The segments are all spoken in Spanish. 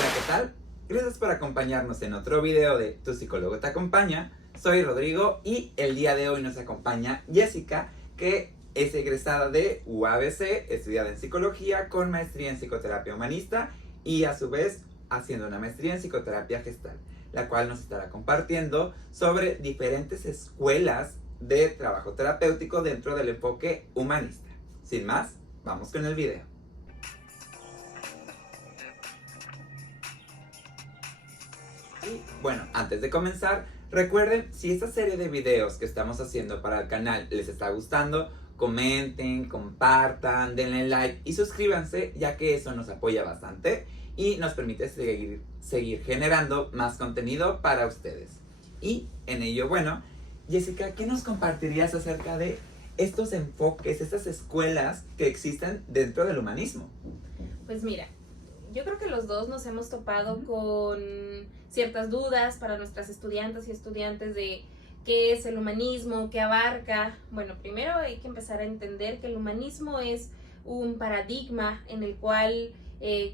Hola, ¿qué tal? Gracias por acompañarnos en otro video de Tu Psicólogo Te Acompaña. Soy Rodrigo y el día de hoy nos acompaña Jessica, que es egresada de UABC, estudiada en psicología con maestría en psicoterapia humanista y a su vez haciendo una maestría en psicoterapia gestal, la cual nos estará compartiendo sobre diferentes escuelas de trabajo terapéutico dentro del enfoque humanista. Sin más, vamos con el video. Y bueno, antes de comenzar, recuerden, si esta serie de videos que estamos haciendo para el canal les está gustando, comenten, compartan, denle like y suscríbanse, ya que eso nos apoya bastante y nos permite seguir generando más contenido para ustedes. Y en ello, bueno, Jessica, ¿qué nos compartirías acerca de estos enfoques, estas escuelas que existen dentro del humanismo? Pues mira, yo creo que los dos nos hemos topado con ciertas dudas para nuestras estudiantes y estudiantes de qué es el humanismo, qué abarca. Bueno, primero hay que empezar a entender que el humanismo es un paradigma en el cual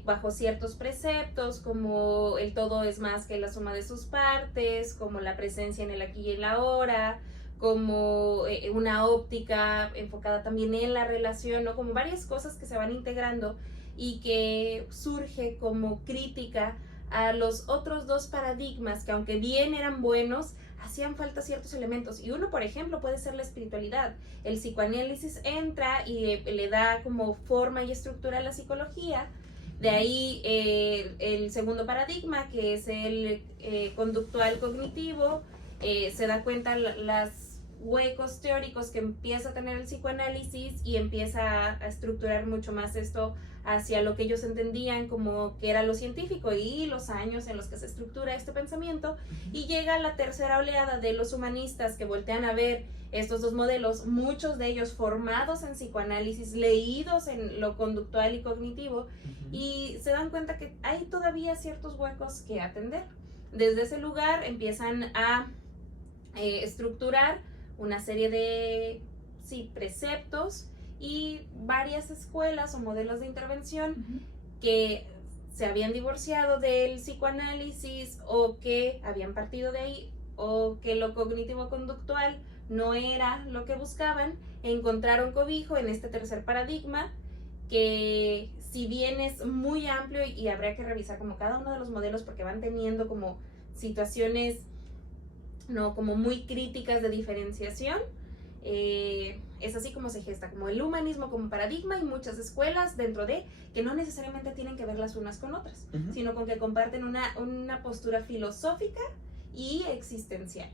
bajo ciertos preceptos como el todo es más que la suma de sus partes, como la presencia en el aquí y el ahora, como una óptica enfocada también en la relación, ¿no? Como varias cosas que se van integrando y que surge como crítica a los otros dos paradigmas que, aunque bien eran buenos, hacían falta ciertos elementos. Y uno, por ejemplo, puede ser la espiritualidad. El psicoanálisis entra y le da como forma y estructura a la psicología. De ahí el segundo paradigma, que es el conductual cognitivo, se da cuenta las huecos teóricos que empieza a tener el psicoanálisis y empieza a estructurar mucho más esto hacia lo que ellos entendían como que era lo científico y los años en los que se estructura este pensamiento, y llega la tercera oleada de los humanistas que voltean a ver estos dos modelos, muchos de ellos formados en psicoanálisis, leídos en lo conductual y cognitivo, y se dan cuenta que hay todavía ciertos huecos que atender. Desde ese lugar empiezan a estructurar una serie de preceptos y varias escuelas o modelos de intervención que se habían divorciado del psicoanálisis o que habían partido de ahí, o que lo cognitivo-conductual no era lo que buscaban, encontraron cobijo en este tercer paradigma que, si bien es muy amplio y habría que revisar como cada uno de los modelos porque van teniendo como situaciones no como muy críticas de diferenciación, es así como se gesta como el humanismo como paradigma, y muchas escuelas dentro de que no necesariamente tienen que ver las unas con otras, sino con que comparten una postura filosófica y existencial.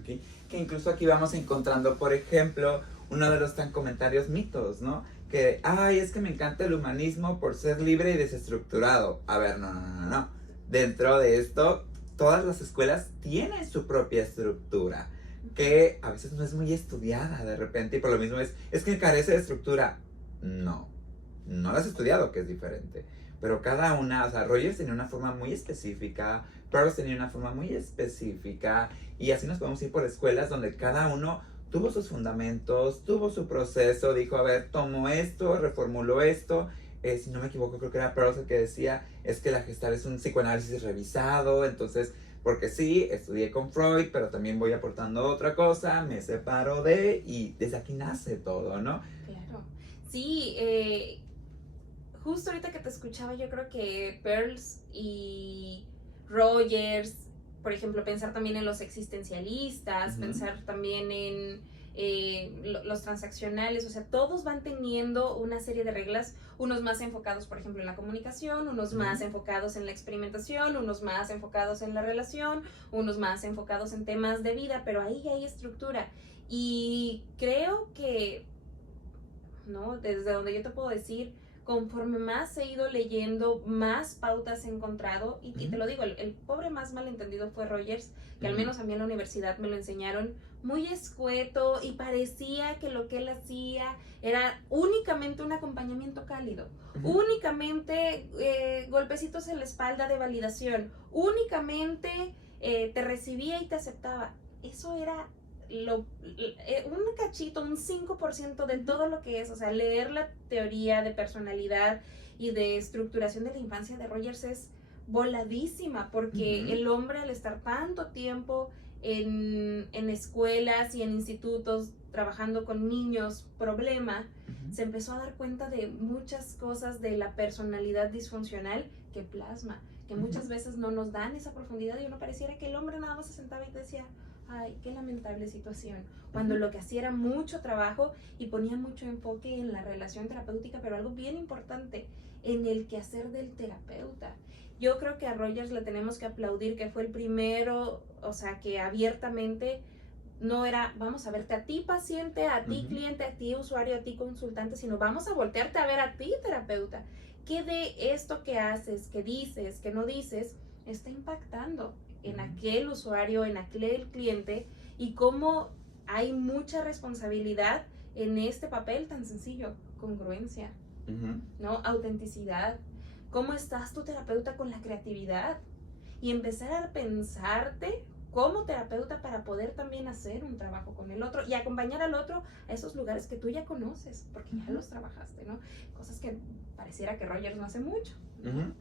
Okay. Que incluso aquí vamos encontrando, por ejemplo, uno de los tan comentarios mitos, ¿no? Que, ay, es que me encanta el humanismo por ser libre y desestructurado. A ver, no. Dentro de esto, todas las escuelas tienen su propia estructura, que a veces no es muy estudiada de repente, y por lo mismo es que carece de estructura. No la has estudiado, que es diferente. Pero cada una, o sea, Rogers tenía una forma muy específica, Peirce tenía una forma muy específica, y así nos podemos ir por escuelas donde cada uno tuvo sus fundamentos, tuvo su proceso, dijo, a ver, tomo esto, reformulo esto. Si no me equivoco, creo que era Peirce el que decía, es que la Gestalt es un psicoanálisis revisado, entonces, porque sí, estudié con Freud, pero también voy aportando otra cosa, me separo de, y desde aquí nace todo, ¿no? Claro. Sí, justo ahorita que te escuchaba, yo creo que Peirce y Rogers, por ejemplo, pensar también en los existencialistas, pensar también en los transaccionales, o sea, todos van teniendo una serie de reglas, unos más enfocados, por ejemplo, en la comunicación, unos más enfocados en la experimentación, unos más enfocados en la relación, unos más enfocados en temas de vida, pero ahí hay estructura. Y creo que, ¿no? Desde donde yo te puedo decir, conforme más he ido leyendo, más pautas he encontrado, y te lo digo, el pobre más malentendido fue Rogers, que al menos a mí en la universidad me lo enseñaron muy escueto, y parecía que lo que él hacía era únicamente un acompañamiento cálido, únicamente golpecitos en la espalda de validación, únicamente te recibía y te aceptaba. Eso era un cachito, un 5% de todo lo que es, o sea, leer la teoría de personalidad y de estructuración de la infancia de Rogers es voladísima, porque el hombre, al estar tanto tiempo en escuelas y en institutos trabajando con niños problema, se empezó a dar cuenta de muchas cosas de la personalidad disfuncional que plasma, que muchas veces no nos dan esa profundidad, y uno pareciera que el hombre nada más se sentaba y decía, ay, qué lamentable situación, cuando lo que hacía era mucho trabajo y ponía mucho enfoque en la relación terapéutica, pero algo bien importante, en el quehacer del terapeuta. Yo creo que a Rogers le tenemos que aplaudir, que fue el primero, o sea, que abiertamente no era, vamos a verte a ti paciente, a ti cliente, a ti usuario, a ti consultante, sino vamos a voltearte a ver a ti terapeuta. ¿Qué de esto que haces, que dices, que no dices, está impactando en aquel usuario, en aquel cliente? Y cómo hay mucha responsabilidad en este papel tan sencillo: congruencia, ¿no? Autenticidad. ¿Cómo estás tu terapeuta con la creatividad? Y empezar a pensarte como terapeuta para poder también hacer un trabajo con el otro y acompañar al otro a esos lugares que tú ya conoces, porque ya los trabajaste, ¿no? Cosas que pareciera que Rogers no hace mucho, ¿no?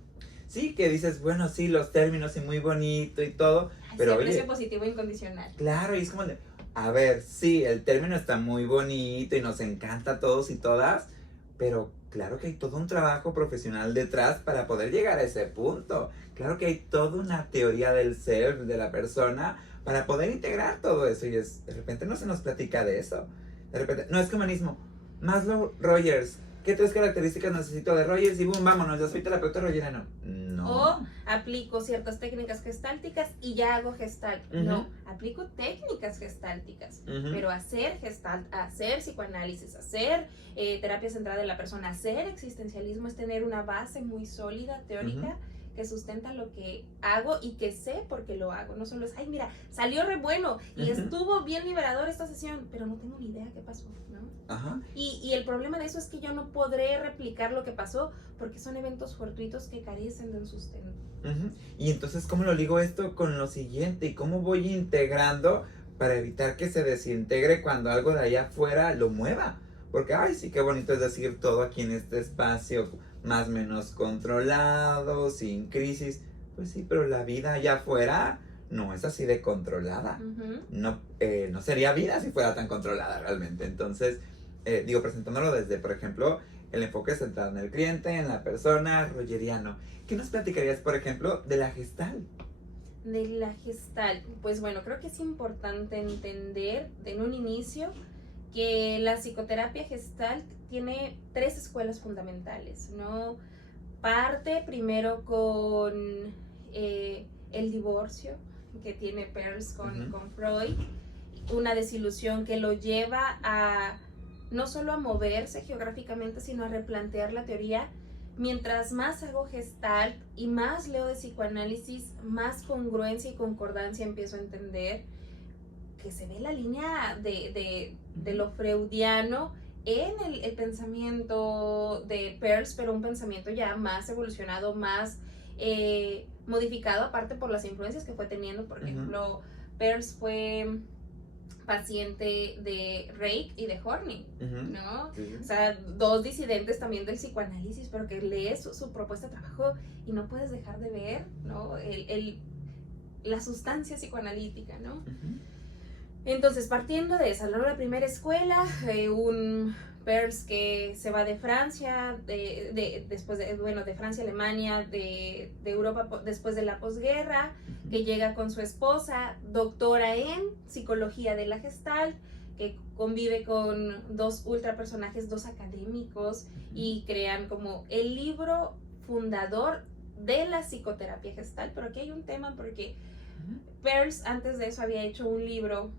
Sí, que dices, bueno, sí, los términos y muy bonito y todo, pero sí, oye, precio positivo incondicional. Claro, y es como de, a ver, sí, el término está muy bonito y nos encanta a todos y todas, pero claro que hay todo un trabajo profesional detrás para poder llegar a ese punto. Claro que hay toda una teoría del ser, de la persona, para poder integrar todo eso. Y de repente no se nos platica de eso. De repente, no es que humanismo. Maslow, Rogers, ¿qué tres características necesito de Rogers? Y boom, vámonos, yo soy terapeuta rogeriano. No. O aplico ciertas técnicas gestálticas y ya hago gestalt. No, aplico técnicas gestálticas, pero hacer gestalt, hacer psicoanálisis, hacer terapia centrada en la persona, hacer existencialismo es tener una base muy sólida, teórica, que sustenta lo que hago y que sé por qué lo hago. No solo es, ay, mira, salió re bueno y estuvo bien liberador esta sesión, pero no tengo ni idea qué pasó, ¿no? Y el problema de eso es que yo no podré replicar lo que pasó porque son eventos fortuitos que carecen de un sustento. Y entonces, ¿cómo lo ligo esto con lo siguiente? ¿Y cómo voy integrando para evitar que se desintegre cuando algo de allá afuera lo mueva? Porque, ay, sí, qué bonito es decir todo aquí en este espacio más o menos controlado, sin crisis. Pues sí, pero la vida allá afuera no es así de controlada. No sería vida si fuera tan controlada realmente. Entonces, presentándolo desde, por ejemplo, el enfoque centrado en el cliente, en la persona, rogeriano. ¿Qué nos platicarías, por ejemplo, de la Gestalt? De la Gestalt, pues bueno, creo que es importante entender en un inicio que la psicoterapia Gestalt tiene 3 escuelas fundamentales, ¿no? Parte primero con el divorcio que tiene Peirce con Freud, una desilusión que lo lleva a no solo a moverse geográficamente, sino a replantear la teoría. Mientras más hago Gestalt y más leo de psicoanálisis, más congruencia y concordancia empiezo a entender que se ve la línea de lo freudiano en el pensamiento de Peirce, pero un pensamiento ya más evolucionado, más modificado, aparte por las influencias que fue teniendo. Por ejemplo, Peirce fue paciente de Reich y de Horney, ¿no? O sea, 2 disidentes también del psicoanálisis, pero que lees su propuesta de trabajo y no puedes dejar de ver, ¿no? La sustancia psicoanalítica, ¿no? Entonces, partiendo de esa, la primera escuela, un Peirce que se va de Francia, después de Francia, Alemania, de Europa después de la posguerra, que llega con su esposa, doctora en psicología de la Gestalt, que convive con 2 ultrapersonajes, 2 académicos, y crean como el libro fundador de la psicoterapia Gestalt. Pero aquí hay un tema porque Peirce antes de eso había hecho un libro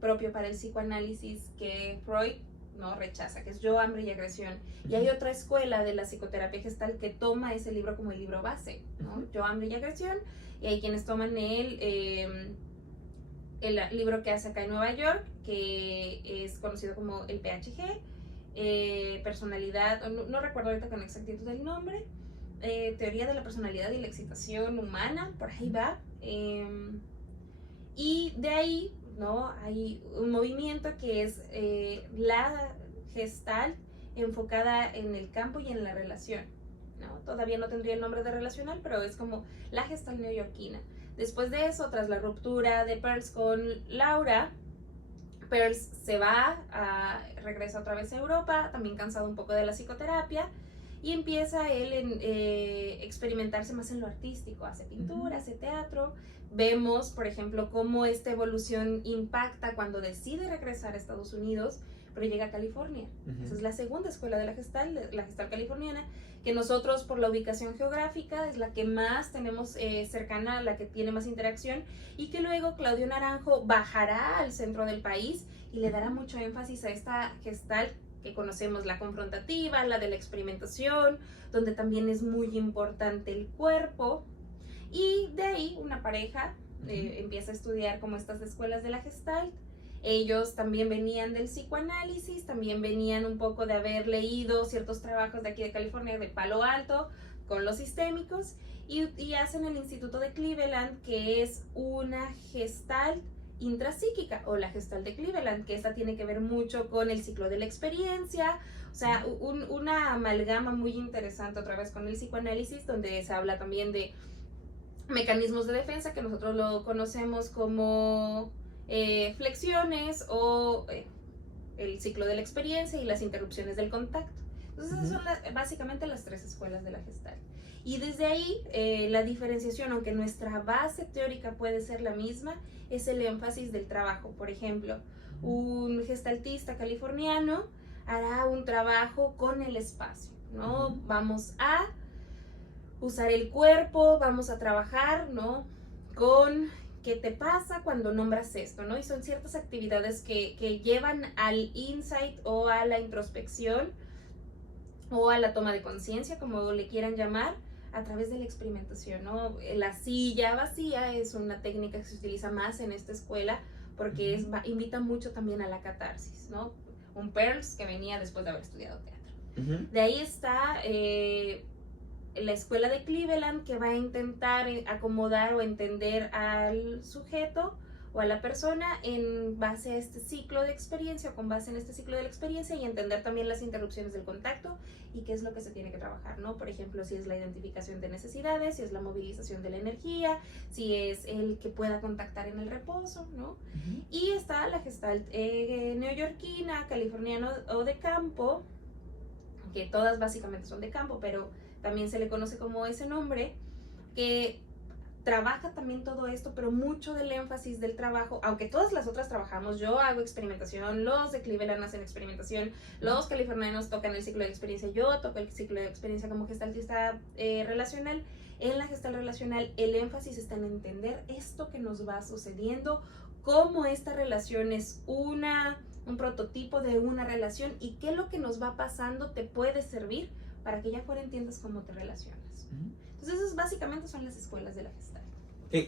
propio para el psicoanálisis que Freud no rechaza, que es Yo, Hambre y Agresión. Y hay otra escuela de la psicoterapia Gestalt que toma ese libro como el libro base, ¿no? Yo, Hambre y Agresión, y hay quienes toman el libro que hace acá en Nueva York, que es conocido como el PHG, personalidad, no recuerdo ahorita con exactitud el nombre, teoría de la personalidad y la excitación humana, por ahí va. Y de ahí, ¿no? Hay un movimiento que es la Gestalt enfocada en el campo y en la relación, ¿no? Todavía no tendría el nombre de relacional, pero es como la Gestalt neoyorquina. Después de eso, tras la ruptura de Pearls con Laura, Pearls se va, regresa otra vez a Europa, también cansado un poco de la psicoterapia, y empieza él en experimentarse más en lo artístico, hace pintura, hace teatro. Vemos, por ejemplo, cómo esta evolución impacta cuando decide regresar a Estados Unidos, pero llega a California. Esa es la segunda escuela de la Gestalt californiana, que nosotros por la ubicación geográfica es la que más tenemos cercana, la que tiene más interacción, y que luego Claudio Naranjo bajará al centro del país y le dará mucho énfasis a esta Gestalt que conocemos, la confrontativa, la de la experimentación, donde también es muy importante el cuerpo. Y de ahí una pareja empieza a estudiar como estas escuelas de la Gestalt. Ellos también venían del psicoanálisis, también venían un poco de haber leído ciertos trabajos de aquí de California, de Palo Alto, con los sistémicos, y hacen el Instituto de Cleveland, que es una Gestalt intrapsíquica, o la Gestalt de Cleveland, que esta tiene que ver mucho con el ciclo de la experiencia, o sea, una amalgama muy interesante otra vez con el psicoanálisis, donde se habla también de mecanismos de defensa, que nosotros lo conocemos como flexiones o el ciclo de la experiencia y las interrupciones del contacto. Entonces esas son básicamente las tres escuelas de la Gestalt. Y desde ahí la diferenciación, aunque nuestra base teórica puede ser la misma, es el énfasis del trabajo. Por ejemplo, un gestaltista californiano hará un trabajo con el espacio, ¿no? Vamos a usar el cuerpo, vamos a trabajar, ¿no? Con qué te pasa cuando nombras esto, ¿no? Y son ciertas actividades que llevan al insight o a la introspección o a la toma de conciencia, como le quieran llamar, a través de la experimentación, ¿no? La silla vacía es una técnica que se utiliza más en esta escuela porque invita mucho también a la catarsis, ¿no? Un Pearls que venía después de haber estudiado teatro. De ahí está la escuela de Cleveland, que va a intentar acomodar o entender al sujeto o a la persona en base a este ciclo de experiencia o con base en este ciclo de la experiencia, y entender también las interrupciones del contacto y qué es lo que se tiene que trabajar, ¿no? Por ejemplo, si es la identificación de necesidades, si es la movilización de la energía, si es el que pueda contactar en el reposo, ¿no? Y está la Gestalt neoyorquina, californiana o de campo, que todas básicamente son de campo, pero también se le conoce como ese nombre, que trabaja también todo esto, pero mucho del énfasis del trabajo, aunque todas las otras trabajamos, yo hago experimentación, los de Cleveland hacen experimentación, los californianos tocan el ciclo de la experiencia, yo toco el ciclo de la experiencia como gestaltista relacional. En la Gestalt relacional el énfasis está en entender esto que nos va sucediendo, cómo esta relación es un prototipo de una relación y qué es lo que nos va pasando te puede servir para que ya fuera entiendas cómo te relacionas. Entonces esas básicamente son las escuelas de la Gestalt.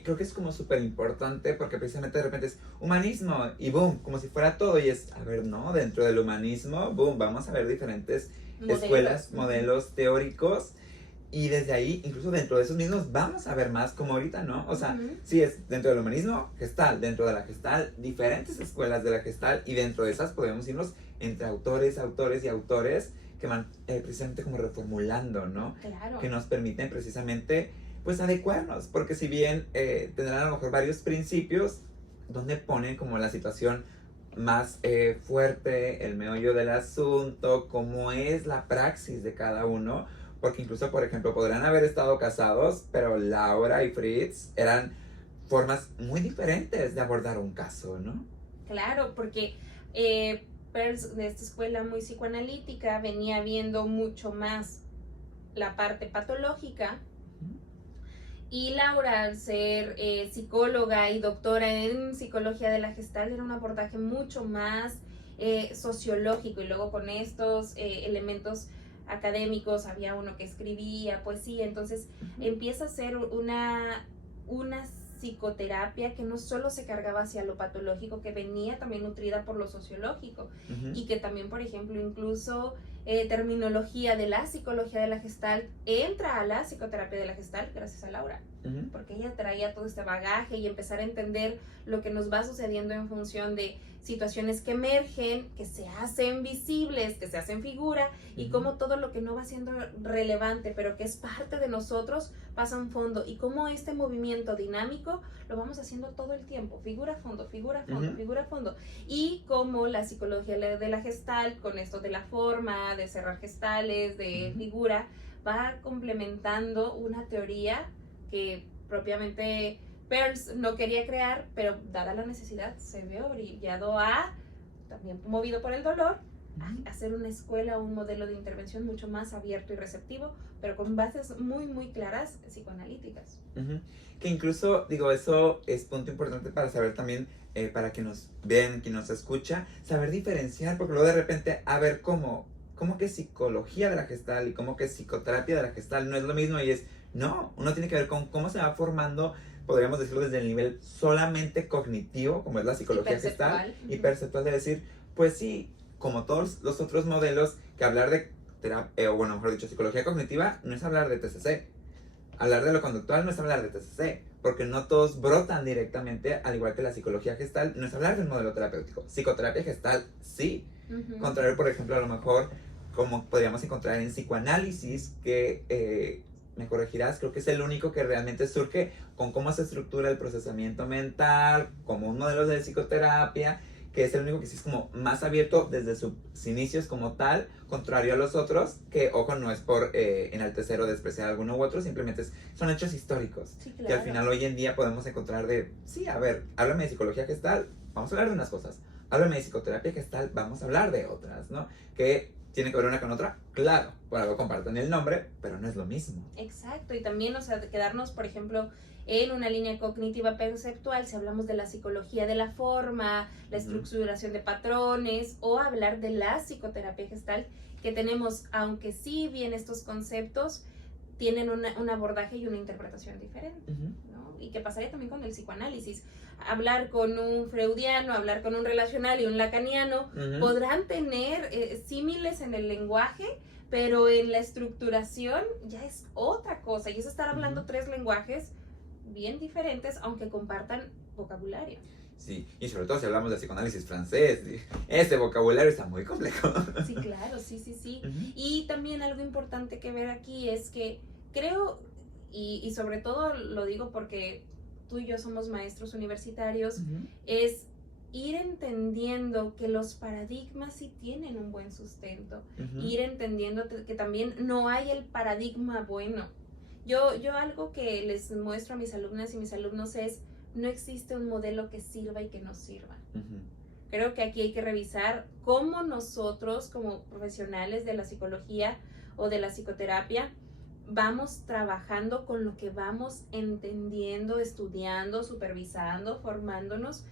Creo que es como súper importante porque precisamente de repente es humanismo y boom, como si fuera todo, y es, a ver, no, dentro del humanismo, boom, vamos a ver diferentes escuelas, modelos teóricos, y desde ahí, incluso dentro de esos mismos, vamos a ver más como ahorita, ¿no? O sea, sí es dentro del humanismo, Gestalt, dentro de la Gestalt, diferentes escuelas de la Gestalt, y dentro de esas podemos irnos entre autores y autores que van precisamente como reformulando, ¿no? Claro. Que nos permiten precisamente, pues, adecuarnos, porque si bien tendrán a lo mejor varios principios, donde ponen como la situación más fuerte, el meollo del asunto, cómo es la praxis de cada uno, porque incluso, por ejemplo, podrán haber estado casados, pero Laura y Fritz eran formas muy diferentes de abordar un caso, ¿no? Claro, porque Pearls, de esta escuela muy psicoanalítica, venía viendo mucho más la parte patológica, y Laura, al ser psicóloga y doctora en psicología de la Gestalt, era un abordaje mucho más sociológico, y luego con estos elementos académicos, había uno que escribía poesía, entonces empieza a ser una psicoterapia que no solo se cargaba hacia lo patológico, que venía también nutrida por lo sociológico, y que también, por ejemplo, incluso terminología de la psicología de la Gestalt entra a la psicoterapia de la Gestalt gracias a Laura, porque ella traía todo este bagaje y empezar a entender lo que nos va sucediendo en función de situaciones que emergen, que se hacen visibles, que se hacen figura, y cómo todo lo que no va siendo relevante, pero que es parte de nosotros, pasa a un fondo, y cómo este movimiento dinámico lo vamos haciendo todo el tiempo, figura, fondo, figura, fondo, figura, fondo, y cómo la psicología de la Gestalt, con esto de la forma, de cerrar gestales, de figura, va complementando una teoría que propiamente Peirce no quería crear, pero dada la necesidad se ve orillado a, también movido por el dolor, a hacer una escuela, un modelo de intervención mucho más abierto y receptivo, pero con bases muy, muy claras psicoanalíticas. Que incluso, digo, eso es punto importante para saber también, para que nos vean, que nos escucha, saber diferenciar, porque luego de repente, a ver, ¿cómo que psicología de la Gestalt y cómo que psicoterapia de la Gestalt no es lo mismo? Y es, no, uno tiene que ver con cómo se va formando, podríamos decirlo desde el nivel solamente cognitivo, como es la psicología Gestalt, y perceptual, de decir, pues sí, como todos los otros modelos, que hablar de terapia, o bueno, mejor dicho, psicología cognitiva no es hablar de TCC. Hablar de lo conductual no es hablar de TCC, porque no todos brotan directamente, al igual que la psicología Gestalt, no es hablar del modelo terapéutico. Psicoterapia Gestalt, sí. Contrario, por ejemplo, a lo mejor, como podríamos encontrar en psicoanálisis, que me corregirás, creo que es el único que realmente surge con cómo se estructura el procesamiento mental, como un modelo de psicoterapia, que es el único que sí es como más abierto desde sus inicios como tal, contrario a los otros, que, ojo, no es por enaltecer o despreciar alguno u otro, simplemente son hechos históricos, sí, claro, que al final hoy en día podemos encontrar de, sí, a ver, háblame de psicología Gestalt, vamos a hablar de unas cosas, háblame de psicoterapia Gestalt, vamos a hablar de otras, ¿no? Que tiene que ver una con otra, claro, por algo comparten el nombre, pero no es lo mismo. Exacto, y también, o sea, quedarnos, por ejemplo, en una línea cognitiva perceptual, si hablamos de la psicología de la forma, la estructuración de patrones, o hablar de la psicoterapia Gestalt, que tenemos, aunque sí bien estos conceptos, tienen un abordaje y una interpretación diferente, ¿no? Y que pasaría también con el psicoanálisis. Hablar con un freudiano, hablar con un relacional y un lacaniano, podrán tener símiles en el lenguaje, pero en la estructuración ya es otra cosa, y es estar hablando tres lenguajes bien diferentes, aunque compartan vocabulario. Sí, y sobre todo si hablamos de psicoanálisis francés, ese vocabulario está muy complejo. Sí, claro, sí. Y también algo importante que ver aquí es que creo, y sobre todo lo digo porque tú y yo somos maestros universitarios, es ir entendiendo que los paradigmas sí tienen un buen sustento, ir entendiendo que también no hay el paradigma bueno. Yo algo que les muestro a mis alumnas y mis alumnos es, no existe un modelo que sirva y que no sirva. Creo que aquí hay que revisar cómo nosotros, como profesionales de la psicología o de la psicoterapia, vamos trabajando con lo que vamos entendiendo, estudiando, supervisando, formándonos,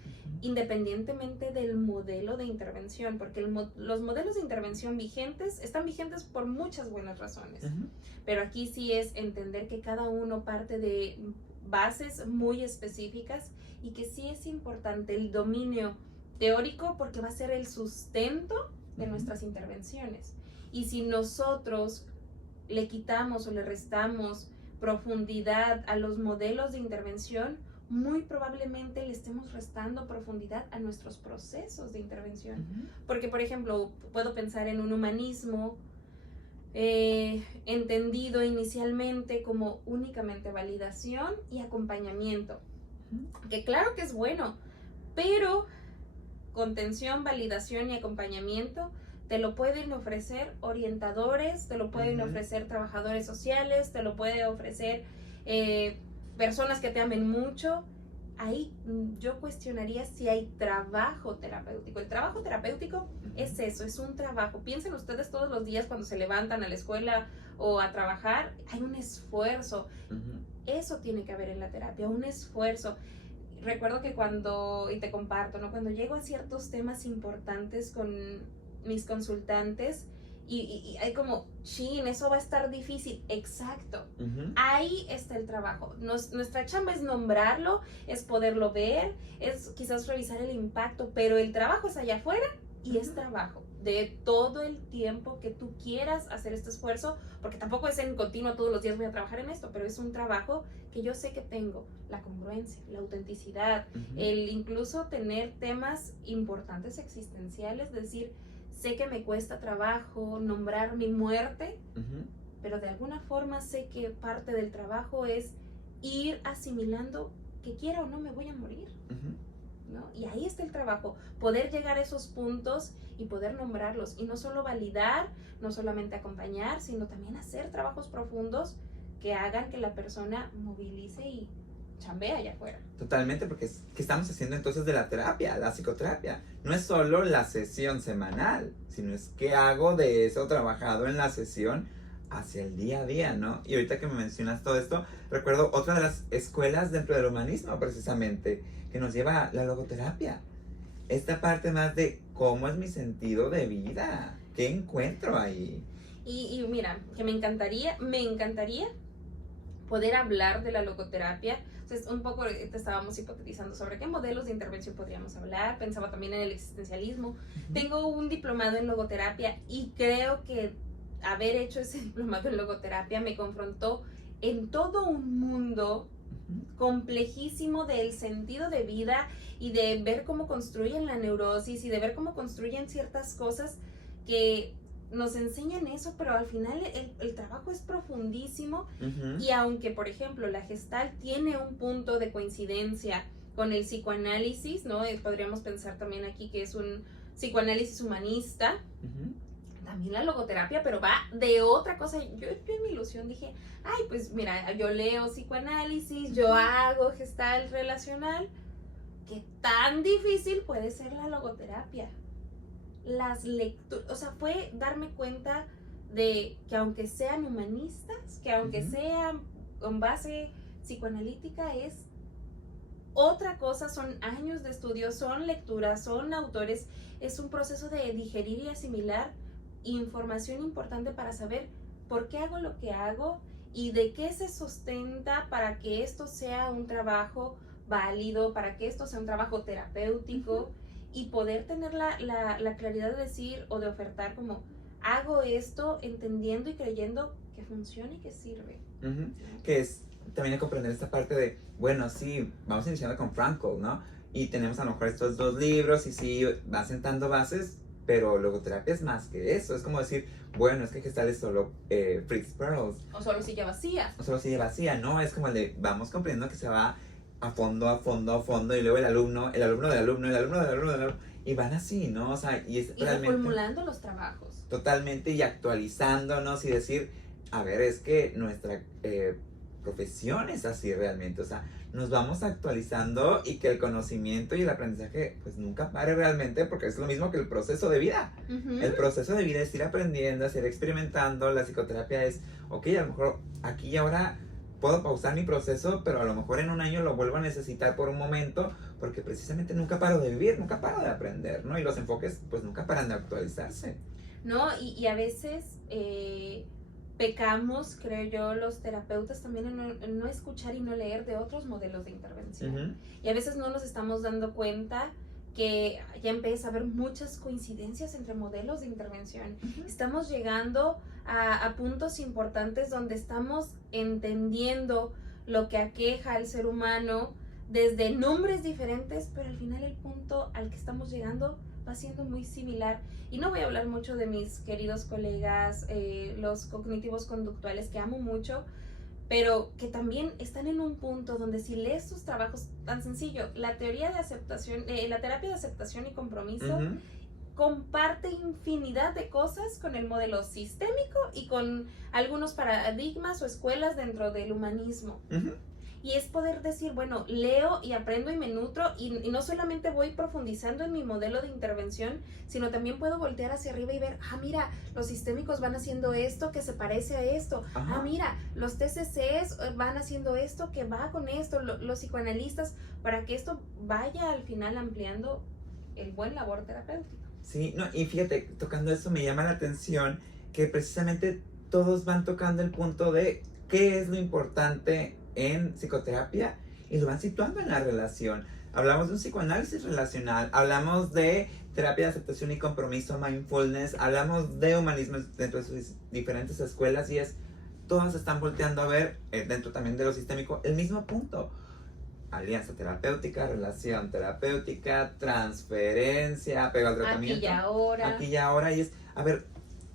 independientemente del modelo de intervención, porque los modelos de intervención vigentes están vigentes por muchas buenas razones, pero aquí sí es entender que cada uno parte de bases muy específicas y que sí es importante el dominio teórico porque va a ser el sustento de nuestras intervenciones. Y si nosotros le quitamos o le restamos profundidad a los modelos de intervención, muy probablemente le estemos restando profundidad a nuestros procesos de intervención. Porque, por ejemplo, puedo pensar en un humanismo entendido inicialmente como únicamente validación y acompañamiento, que claro que es bueno, pero contención, validación y acompañamiento te lo pueden ofrecer orientadores, te lo pueden ofrecer trabajadores sociales, te lo puede ofrecer personas que te amen mucho. Ahí yo cuestionaría si hay trabajo terapéutico. El trabajo terapéutico es eso, es un trabajo. Piensen ustedes todos los días cuando se levantan a la escuela o a trabajar, hay un esfuerzo. Eso tiene que haber en la terapia, un esfuerzo. Recuerdo que y te comparto, ¿no? Cuando llego a ciertos temas importantes con mis consultantes y hay como, chin, eso va a estar difícil. Exacto. Ahí está el trabajo. Nuestra chamba es nombrarlo, es poderlo ver, es quizás revisar el impacto, pero el trabajo es allá afuera y es trabajo. de todo el tiempo que tú quieras hacer este esfuerzo, porque tampoco es en continuo todos los días voy a trabajar en esto, pero es un trabajo que yo sé que tengo, la congruencia, la autenticidad, el incluso tener temas importantes existenciales, decir, sé que me cuesta trabajo nombrar mi muerte, pero de alguna forma sé que parte del trabajo es ir asimilando que quiera o no me voy a morir. ¿No? Y ahí está el trabajo, poder llegar a esos puntos y poder nombrarlos, y no solo validar, no solamente acompañar, sino también hacer trabajos profundos que hagan que la persona movilice y chambea allá afuera. Totalmente, porque ¿qué estamos haciendo entonces de la terapia, la psicoterapia? No es solo la sesión semanal, sino es qué hago de eso trabajado en la sesión hacia el día a día, ¿no? Y ahorita que me mencionas todo esto, recuerdo otra de las escuelas dentro del humanismo, precisamente, que nos lleva a la logoterapia. Esta parte más de cómo es mi sentido de vida, qué encuentro ahí. Y mira, que me encantaría poder hablar de la logoterapia. Entonces, un poco te estábamos hipotetizando sobre qué modelos de intervención podríamos hablar. Pensaba también en el existencialismo. Tengo un diplomado en logoterapia y creo que haber hecho ese diplomado en logoterapia me confrontó en todo un mundo complejísimo del sentido de vida y de ver cómo construyen la neurosis y de ver cómo construyen ciertas cosas que nos enseñan eso, pero al final el trabajo es profundísimo. Y aunque, por ejemplo, la Gestalt tiene un punto de coincidencia con el psicoanálisis, ¿no? Podríamos pensar también aquí que es un psicoanálisis humanista, también la logoterapia, pero va de otra cosa. Yo en mi ilusión dije, ay, pues mira, yo leo psicoanálisis, yo hago Gestalt relacional, ¿qué tan difícil puede ser la logoterapia? Las lecturas, o sea, fue darme cuenta de que aunque sean humanistas, que aunque sean con base psicoanalítica, es otra cosa, son años de estudio, son lecturas, son autores, es un proceso de digerir y asimilar información importante para saber por qué hago lo que hago y de qué se sustenta para que esto sea un trabajo válido, para que esto sea un trabajo terapéutico. Y poder tener la claridad de decir o de ofertar como, hago esto entendiendo y creyendo que funciona y que sirve. Que es también comprender esta parte de, bueno, sí, vamos iniciando con Frankl, ¿no? Y tenemos a lo mejor estos 2 libros y sí, van sentando bases, pero logoterapia es más que eso. Es como decir, bueno, es que Gestalt es solo Fritz Perls. O solo silla vacía. O solo silla vacía, ¿no? Es como el de, vamos comprendiendo que se va a fondo, a fondo, a fondo, y luego el alumno del alumno, y van así, ¿no? O sea, y es realmente reformulando los trabajos. Totalmente, y actualizándonos y decir, a ver, es que nuestra profesión es así realmente, o sea, nos vamos actualizando y que el conocimiento y el aprendizaje pues nunca pare realmente, porque es lo mismo que el proceso de vida. El proceso de vida es ir aprendiendo, es ir experimentando. La psicoterapia es, ok, a lo mejor aquí y ahora puedo pausar mi proceso, pero a lo mejor en un año lo vuelvo a necesitar por un momento, porque precisamente nunca paro de vivir, nunca paro de aprender, ¿no? Y los enfoques pues nunca paran de actualizarse. No, y a veces pecamos, creo yo, los terapeutas también en no escuchar y no leer de otros modelos de intervención. Y a veces no nos estamos dando cuenta que ya empieza a haber muchas coincidencias entre modelos de intervención. Estamos llegando a puntos importantes donde estamos entendiendo lo que aqueja al ser humano desde nombres diferentes, pero al final el punto al que estamos llegando va siendo muy similar. Y no voy a hablar mucho de mis queridos colegas, los cognitivos conductuales, que amo mucho, pero que también están en un punto donde si lees sus trabajos, tan sencillo, la teoría de aceptación, la terapia de aceptación y compromiso, comparte infinidad de cosas con el modelo sistémico y con algunos paradigmas o escuelas dentro del humanismo. Y es poder decir, bueno, leo y aprendo y me nutro y no solamente voy profundizando en mi modelo de intervención, sino también puedo voltear hacia arriba y ver, mira, los sistémicos van haciendo esto que se parece a esto. Mira, los TCCs van haciendo esto que va con esto, los psicoanalistas, para que esto vaya al final ampliando el buen labor terapéutico. Sí, no, y fíjate, tocando eso me llama la atención que precisamente todos van tocando el punto de qué es lo importante en psicoterapia y lo van situando en la relación. hablamos de un psicoanálisis relacional, hablamos de terapia de aceptación y compromiso, mindfulness, hablamos de humanismo dentro de sus diferentes escuelas y todas están volteando a ver, dentro también de lo sistémico, el mismo punto. Alianza terapéutica, relación terapéutica, transferencia, apego al tratamiento. Aquí y ahora. Aquí y ahora. Y a ver,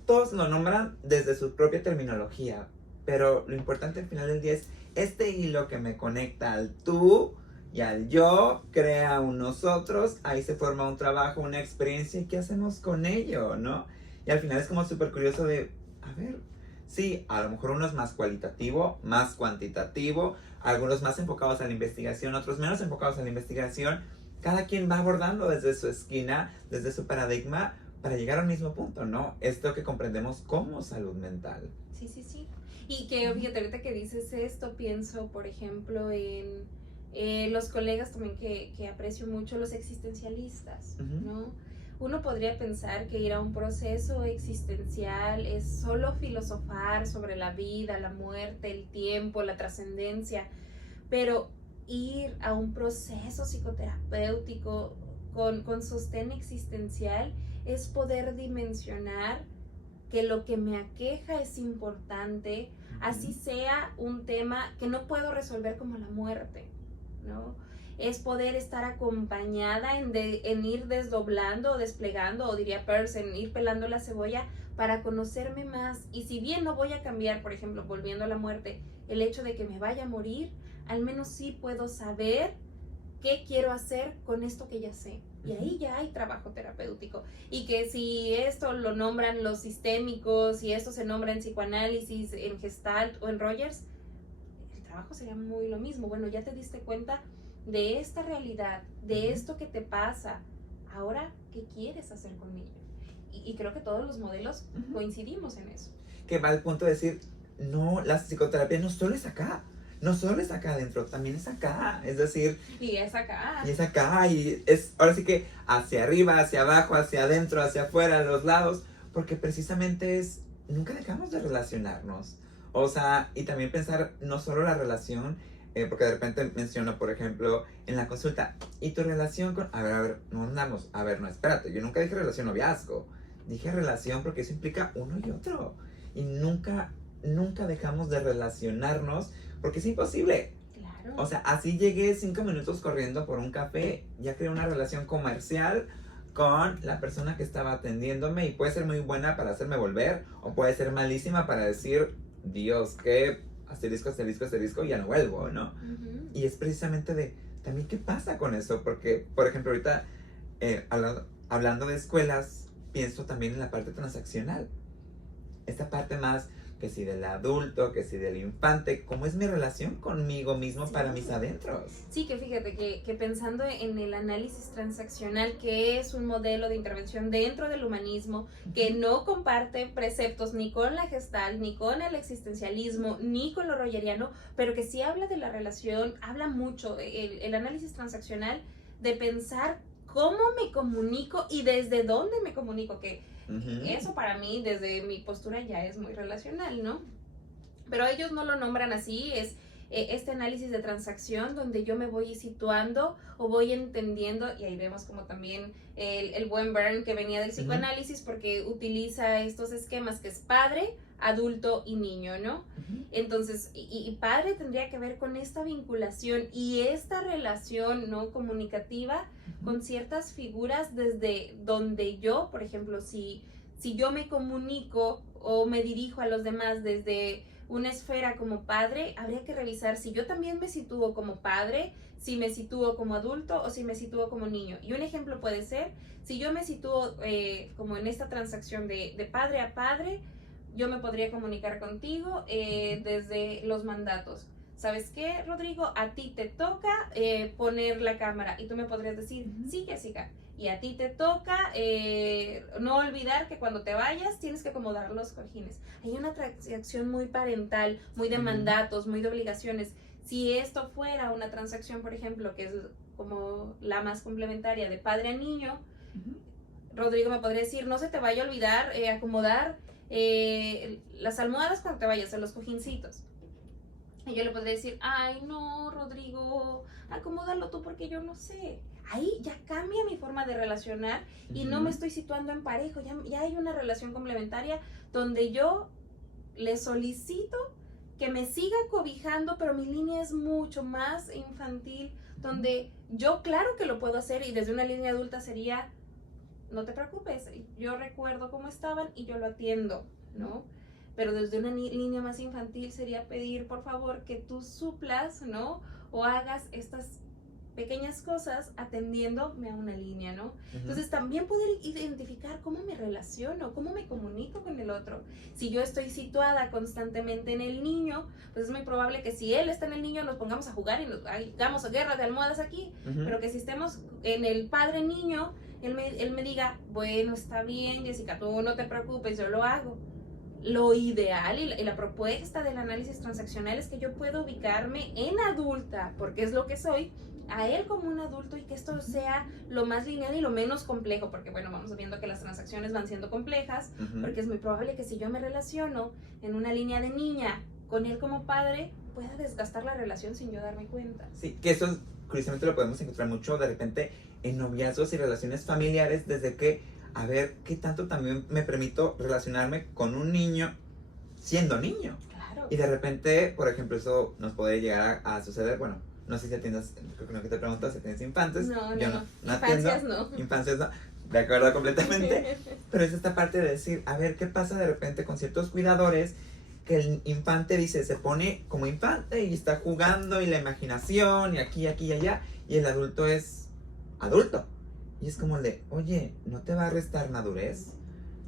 todos lo nombran desde su propia terminología, pero lo importante al final del día es este hilo que me conecta al tú y al yo, crea un nosotros, ahí se forma un trabajo, una experiencia, ¿y qué hacemos con ello, no? Y al final es como súper curioso de, a ver, sí, a lo mejor uno es más cualitativo, más cuantitativo, algunos más enfocados a la investigación, otros menos enfocados a la investigación. Cada quien va abordando desde su esquina, desde su paradigma, para llegar al mismo punto, ¿no? Esto que comprendemos como salud mental. Sí, sí, sí. Y que, fíjate, ahorita que dices esto, pienso, por ejemplo, en los colegas también que aprecio mucho, los existencialistas, ¿no? Uno podría pensar que ir a un proceso existencial es solo filosofar sobre la vida, la muerte, el tiempo, la trascendencia, pero ir a un proceso psicoterapéutico con sostén existencial es poder dimensionar que lo que me aqueja es importante, así sea un tema que no puedo resolver como la muerte, ¿no? Es poder estar acompañada en ir desdoblando o desplegando, o diría Peirce, en ir pelando la cebolla para conocerme más. Y si bien no voy a cambiar, por ejemplo, volviendo a la muerte, el hecho de que me vaya a morir, al menos sí puedo saber qué quiero hacer con esto que ya sé. Y ahí ya hay trabajo terapéutico. Y que si esto lo nombran los sistémicos, y esto se nombra en psicoanálisis, en Gestalt o en Rogers, el trabajo sería muy lo mismo. Bueno, ya te diste cuenta de esta realidad, de esto que te pasa. Ahora, ¿qué quieres hacer con ello? Y creo que todos los modelos coincidimos en eso. Que va al punto de decir, no, la psicoterapia no solo es acá. No solo es acá adentro, también es acá. Es decir... Y es acá. Y es acá. Y es ahora sí que hacia arriba, hacia abajo, hacia adentro, hacia afuera, a los lados. Porque precisamente es... Nunca dejamos de relacionarnos. O sea, y también pensar no solo la relación... porque de repente menciono, por ejemplo, en la consulta, ¿y tu relación con...? A ver, no andamos. A ver, no, espérate. Yo nunca dije relación noviazgo. Dije relación porque eso implica uno y otro. Y nunca dejamos de relacionarnos porque es imposible. Claro. O sea, así llegué 5 minutos corriendo por un café, ya creé una relación comercial con la persona que estaba atendiéndome y puede ser muy buena para hacerme volver o puede ser malísima para decir, Dios, qué asterisco, ya no vuelvo, ¿no? Y es precisamente de, también, ¿qué pasa con eso? Porque, por ejemplo, ahorita, hablando de escuelas, pienso también en la parte transaccional. Esta parte más que si del adulto, que si del infante, ¿cómo es mi relación conmigo mismo para mis adentros? Sí, que fíjate que pensando en el análisis transaccional, que es un modelo de intervención dentro del humanismo, que no comparte preceptos ni con la Gestalt, ni con el existencialismo, ni con lo rogeriano, pero que sí habla de la relación, habla mucho, el análisis transaccional, de pensar cómo me comunico y desde dónde me comunico, que eso para mí, desde mi postura, ya es muy relacional, ¿no? Pero ellos no lo nombran así, es este análisis de transacción donde yo me voy situando o voy entendiendo, y ahí vemos como también el buen Byrne que venía del psicoanálisis, porque utiliza estos esquemas que es padre, adulto y niño, ¿no? Entonces, y padre tendría que ver con esta vinculación y esta relación, ¿no?, comunicativa con ciertas figuras desde donde yo, por ejemplo, si yo me comunico o me dirijo a los demás desde una esfera como padre, habría que revisar si yo también me sitúo como padre, si me sitúo como adulto o si me sitúo como niño. Y un ejemplo puede ser, si yo me sitúo como en esta transacción de padre a padre, yo me podría comunicar contigo desde los mandatos. ¿Sabes qué, Rodrigo? A ti te toca poner la cámara y tú me podrías decir, sí, Jessica. Y a ti te toca no olvidar que cuando te vayas tienes que acomodar los cojines. Hay una transacción muy parental, muy de mandatos, muy de obligaciones. Si esto fuera una transacción, por ejemplo, que es como la más complementaria de padre a niño, Rodrigo me podría decir, no se te vaya a olvidar acomodar las almohadas cuando te vayas a los cojincitos. Y yo le podría decir, ay, no, Rodrigo, acomódalo tú porque yo no sé. Ahí ya cambia mi forma de relacionar y no me estoy situando en parejo. Ya hay una relación complementaria donde yo le solicito que me siga cobijando, pero mi línea es mucho más infantil, donde yo claro que lo puedo hacer y desde una línea adulta sería, no te preocupes, yo recuerdo cómo estaban y yo lo atiendo, ¿no? Pero desde una línea más infantil sería pedir, por favor, que tú suplas, ¿no? O hagas estas pequeñas cosas atendiéndome a una línea, ¿no? Entonces también poder identificar cómo me relaciono, cómo me comunico con el otro. Si yo estoy situada constantemente en el niño, pues es muy probable que si él está en el niño nos pongamos a jugar y nos hagamos guerra de almohadas aquí, pero que si estemos en el padre niño, él me diga, bueno, está bien, Jessica, tú no te preocupes, yo lo hago. Lo ideal y la propuesta del análisis transaccional es que yo pueda ubicarme en adulta, porque es lo que soy, a él como un adulto y que esto sea lo más lineal y lo menos complejo, porque bueno, vamos viendo que las transacciones van siendo complejas, porque es muy probable que si yo me relaciono en una línea de niña con él como padre, pueda desgastar la relación sin yo darme cuenta. Sí, que eso es, curiosamente lo podemos encontrar mucho de repente en noviazgos y relaciones familiares, desde que, a ver, ¿qué tanto también me permito relacionarme con un niño siendo niño? Claro. Y de repente, por ejemplo, eso nos puede llegar a suceder, bueno, no sé si atiendas, creo que no que te preguntas si tienes infantes. No, yo no. Infancias atiendo. No. Infancias no. De acuerdo completamente. Pero es esta parte de decir, a ver, ¿qué pasa de repente con ciertos cuidadores? Que el infante dice, se pone como infante y está jugando y la imaginación y aquí y allá. Y el adulto es adulto. Y es como el de, oye, ¿no te va a restar madurez?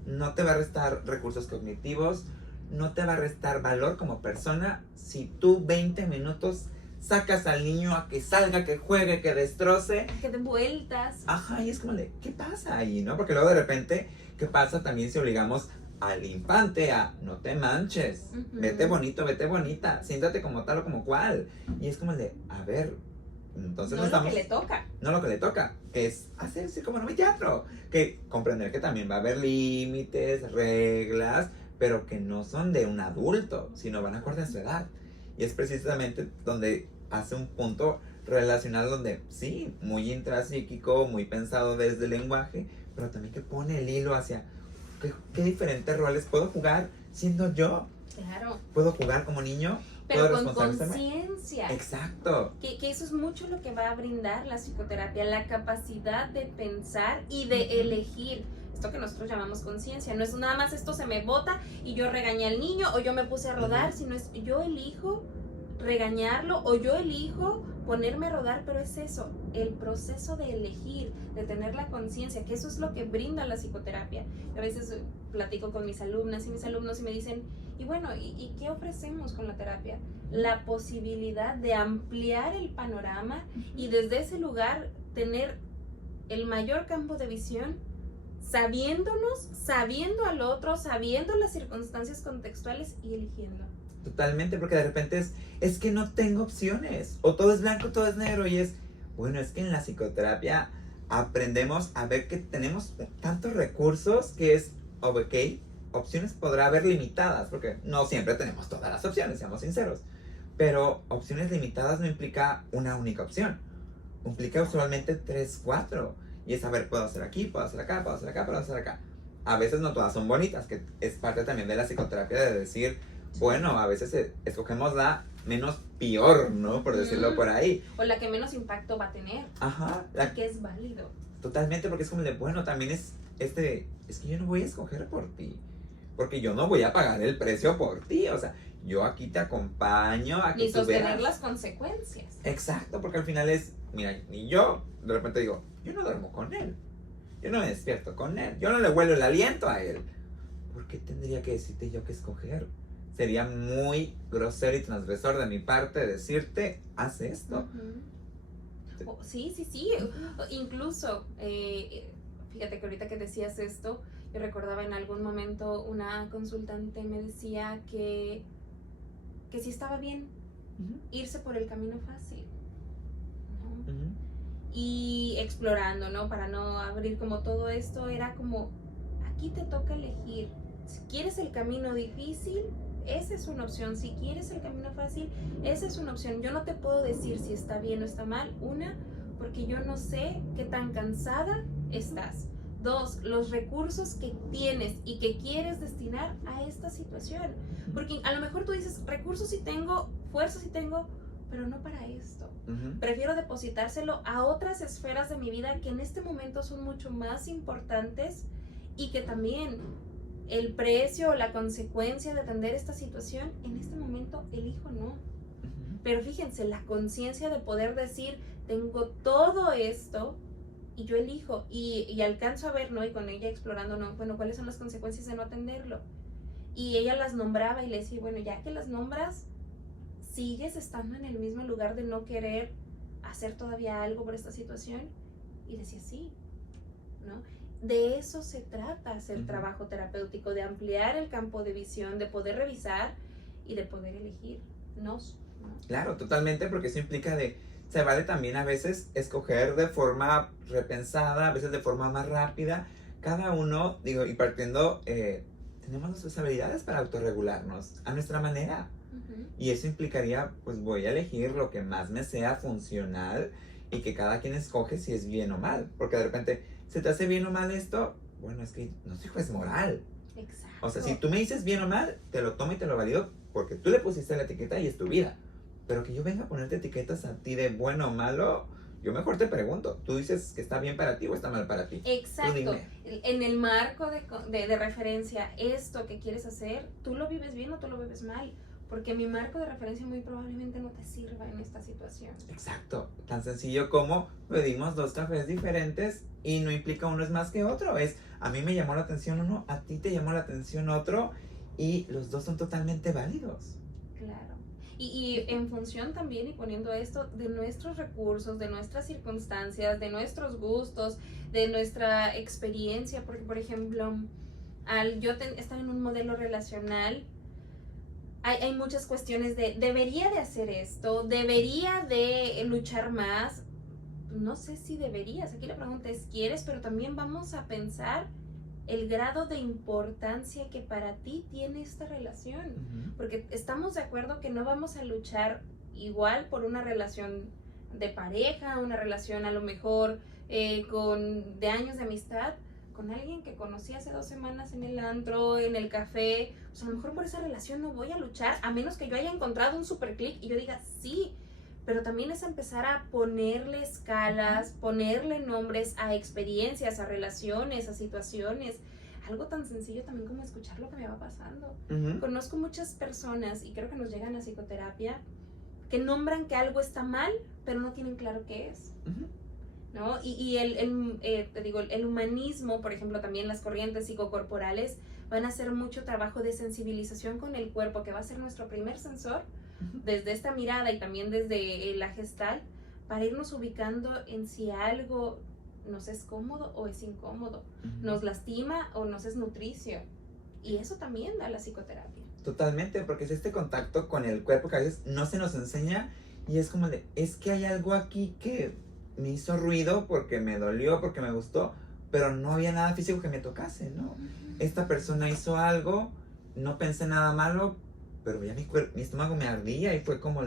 ¿No te va a restar recursos cognitivos? ¿No te va a restar valor como persona si tú 20 minutos sacas al niño a que salga, que juegue, que destroce? Que den vueltas. Ajá, y es como de, ¿qué pasa ahí, no? Porque luego de repente, ¿qué pasa también si obligamos al infante a, no te manches, vete bonito, vete bonita, siéntate como tal o como cual? Y es como el de, a ver, entonces no lo que le toca. No lo que le toca, que es hacerse como en un teatro. Que comprender que también va a haber límites, reglas, pero que no son de un adulto, sino van acorde a su edad. Y es precisamente donde hace un punto relacional donde, sí, muy intrapsíquico, muy pensado desde el lenguaje, pero también que pone el hilo hacia qué diferentes roles puedo jugar siendo yo. Claro. Puedo jugar como niño, pero con conciencia. Exacto. Que eso es mucho lo que va a brindar la psicoterapia, la capacidad de pensar y de elegir. Esto que nosotros llamamos conciencia, no es nada más esto se me bota y yo regañé al niño o yo me puse a rodar, sino es yo elijo regañarlo o yo elijo ponerme a rodar, pero es eso, el proceso de elegir, de tener la conciencia, que eso es lo que brinda la psicoterapia. A veces platico con mis alumnas y mis alumnos y me dicen, y bueno, ¿y qué ofrecemos con la terapia? La posibilidad de ampliar el panorama y desde ese lugar tener el mayor campo de visión, sabiéndonos, sabiendo al otro, sabiendo las circunstancias contextuales y eligiendo. Totalmente, porque de repente es que no tengo opciones, o todo es blanco, todo es negro, y es, bueno, es que en la psicoterapia aprendemos a ver que tenemos tantos recursos que es, ok, opciones podrá haber limitadas, porque no siempre tenemos todas las opciones, seamos sinceros, pero opciones limitadas no implica una única opción, implica usualmente 3, 4, y es, a ver, puedo hacer aquí, puedo hacer acá, puedo hacer acá, puedo hacer acá. A veces no todas son bonitas, que es parte también de la psicoterapia de decir, bueno, a veces escogemos la menos peor, ¿no? Por decirlo por ahí. O la que menos impacto va a tener. Ajá. Que es válido. Totalmente, porque es como de, bueno, también es que yo no voy a escoger por ti. Porque yo no voy a pagar el precio por ti. O sea, yo aquí te acompaño a que ni sostener las consecuencias. Exacto, porque al final es, mira, ni yo de repente digo, yo no duermo con él. Yo no me despierto con él. Yo no le huelo el aliento a él. ¿Por qué tendría que decirte yo qué escoger? Sería muy grosero y transgresor de mi parte decirte, haz esto. Sí. Incluso, fíjate que ahorita que decías esto, yo recordaba en algún momento una consultante me decía que sí estaba bien irse por el camino fácil, ¿no? Y explorando, ¿no? Para no abrir como todo esto, era como, aquí te toca elegir. Si quieres el camino difícil, esa es una opción. Si quieres el camino fácil, esa es una opción. Yo no te puedo decir si está bien o está mal. Una, porque yo no sé qué tan cansada estás. Dos, los recursos que tienes y que quieres destinar a esta situación. Porque a lo mejor tú dices, recursos sí tengo, fuerza sí tengo, pero no para esto. Prefiero depositárselo a otras esferas de mi vida que en este momento son mucho más importantes y que también el precio o la consecuencia de atender esta situación, en este momento elijo no. Pero fíjense, la conciencia de poder decir, tengo todo esto y yo elijo y alcanzo a ver, ¿no? Y con ella explorando, ¿no? Bueno, ¿cuáles son las consecuencias de no atenderlo? Y ella las nombraba y le decía, bueno, ya que las nombras, sigues estando en el mismo lugar de no querer hacer todavía algo por esta situación. Y decía, sí, ¿no? De eso se trata hacer trabajo terapéutico, de ampliar el campo de visión, de poder revisar y de poder elegir nos, ¿no? Claro, totalmente, porque eso implica se vale también a veces escoger de forma repensada, a veces de forma más rápida. Cada uno, digo, y partiendo, tenemos nuestras habilidades para autorregularnos a nuestra manera. Y eso implicaría, pues voy a elegir lo que más me sea funcional y que cada quien escoge si es bien o mal. Porque de repente, ¿se te hace bien o mal esto? Bueno, es que no soy juez moral. Exacto. O sea, si tú me dices bien o mal, te lo tomo y te lo valido porque tú le pusiste la etiqueta y es tu vida. Pero que yo venga a ponerte etiquetas a ti de bueno o malo, yo mejor te pregunto, ¿tú dices que está bien para ti o está mal para ti? Exacto. En el marco de referencia, esto que quieres hacer, ¿tú lo vives bien o tú lo vives mal? Porque mi marco de referencia muy probablemente no te sirva en esta situación. Exacto. Tan sencillo como pedimos 2 cafés diferentes y no implica uno es más que otro. Es, a mí me llamó la atención uno, a ti te llamó la atención otro y los dos son totalmente válidos. Claro. Y en función también, y poniendo esto, de nuestros recursos, de nuestras circunstancias, de nuestros gustos, de nuestra experiencia. Porque, por ejemplo, al yo estar en un modelo relacional, hay muchas cuestiones de, debería de hacer esto, debería de luchar más. No sé si deberías, aquí la pregunta es, ¿quieres? Pero también vamos a pensar el grado de importancia que para ti tiene esta relación. Porque estamos de acuerdo que no vamos a luchar igual por una relación de pareja, una relación a lo mejor de años de amistad, con alguien que conocí hace 2 semanas en el antro, en el café. O sea, a lo mejor por esa relación no voy a luchar, a menos que yo haya encontrado un super click y yo diga, sí. Pero también es empezar a ponerle escalas, ponerle nombres a experiencias, a relaciones, a situaciones. Algo tan sencillo también como escuchar lo que me va pasando. Conozco muchas personas, y creo que nos llegan a psicoterapia, que nombran que algo está mal, pero no tienen claro qué es. ¿No? Y te digo, el humanismo, por ejemplo, también las corrientes psicocorporales van a hacer mucho trabajo de sensibilización con el cuerpo, que va a ser nuestro primer sensor, desde esta mirada y también desde la Gestalt, para irnos ubicando en si algo nos es cómodo o es incómodo, nos lastima o nos es nutricio. Y eso también da la psicoterapia. Totalmente, porque es este contacto con el cuerpo que a veces no se nos enseña y es como es que hay algo aquí que me hizo ruido porque me dolió, porque me gustó, pero no había nada físico que me tocase, ¿no? Esta persona hizo algo, no pensé nada malo, pero ya mi estómago me ardía y fue como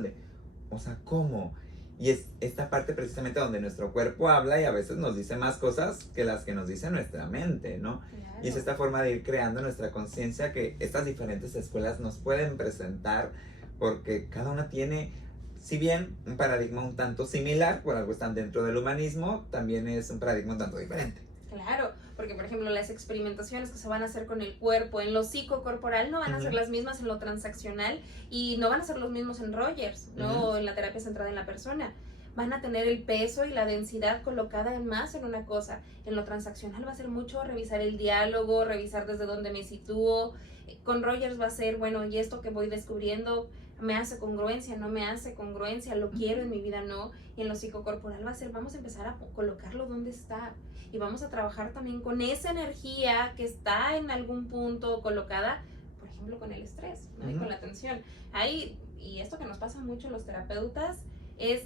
o sea, ¿cómo? Y es esta parte precisamente donde nuestro cuerpo habla y a veces nos dice más cosas que las que nos dice nuestra mente, ¿no? Claro. Y es esta forma de ir creando nuestra conciencia que estas diferentes escuelas nos pueden presentar porque cada una tiene, si bien un paradigma un tanto similar, por algo están dentro del humanismo, también es un paradigma un tanto diferente. Claro, porque por ejemplo las experimentaciones que se van a hacer con el cuerpo en lo psicocorporal no van a ser las mismas en lo transaccional y no van a ser los mismos en Rogers, ¿no? O en la terapia centrada en la persona. Van a tener el peso y la densidad colocada más en una cosa. En lo transaccional va a ser mucho revisar el diálogo, revisar desde dónde me sitúo. Con Rogers va a ser, bueno, y esto que voy descubriendo, ¿me hace congruencia? ¿No me hace congruencia? ¿Lo quiero en mi vida? No. Y en lo psicocorporal va a ser, vamos a empezar a colocarlo donde está. Y vamos a trabajar también con esa energía que está en algún punto colocada, por ejemplo, con el estrés, ¿no? Y con la tensión. Y esto que nos pasa mucho los terapeutas es,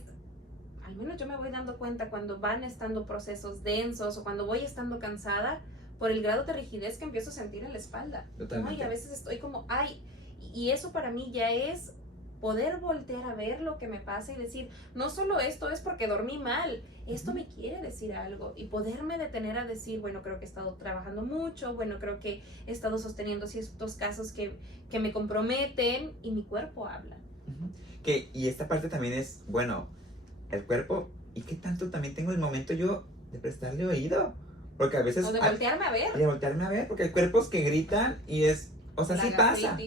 al menos yo me voy dando cuenta cuando van estando procesos densos o cuando voy estando cansada, por el grado de rigidez que empiezo a sentir en la espalda, ¿no? Y a veces estoy como, Y eso para mí ya es poder voltear a ver lo que me pasa y decir, no solo esto es porque dormí mal, esto me quiere decir algo, y poderme detener a decir, bueno, creo que he estado trabajando mucho, bueno, creo que he estado sosteniendo ciertos casos que me comprometen, y mi cuerpo habla. Y esta parte también es, bueno, el cuerpo, ¿y qué tanto también tengo el momento yo de prestarle oído? Porque a veces... O de voltearme a ver. De voltearme a ver, porque hay cuerpos que gritan y es... O sea, sí pasa.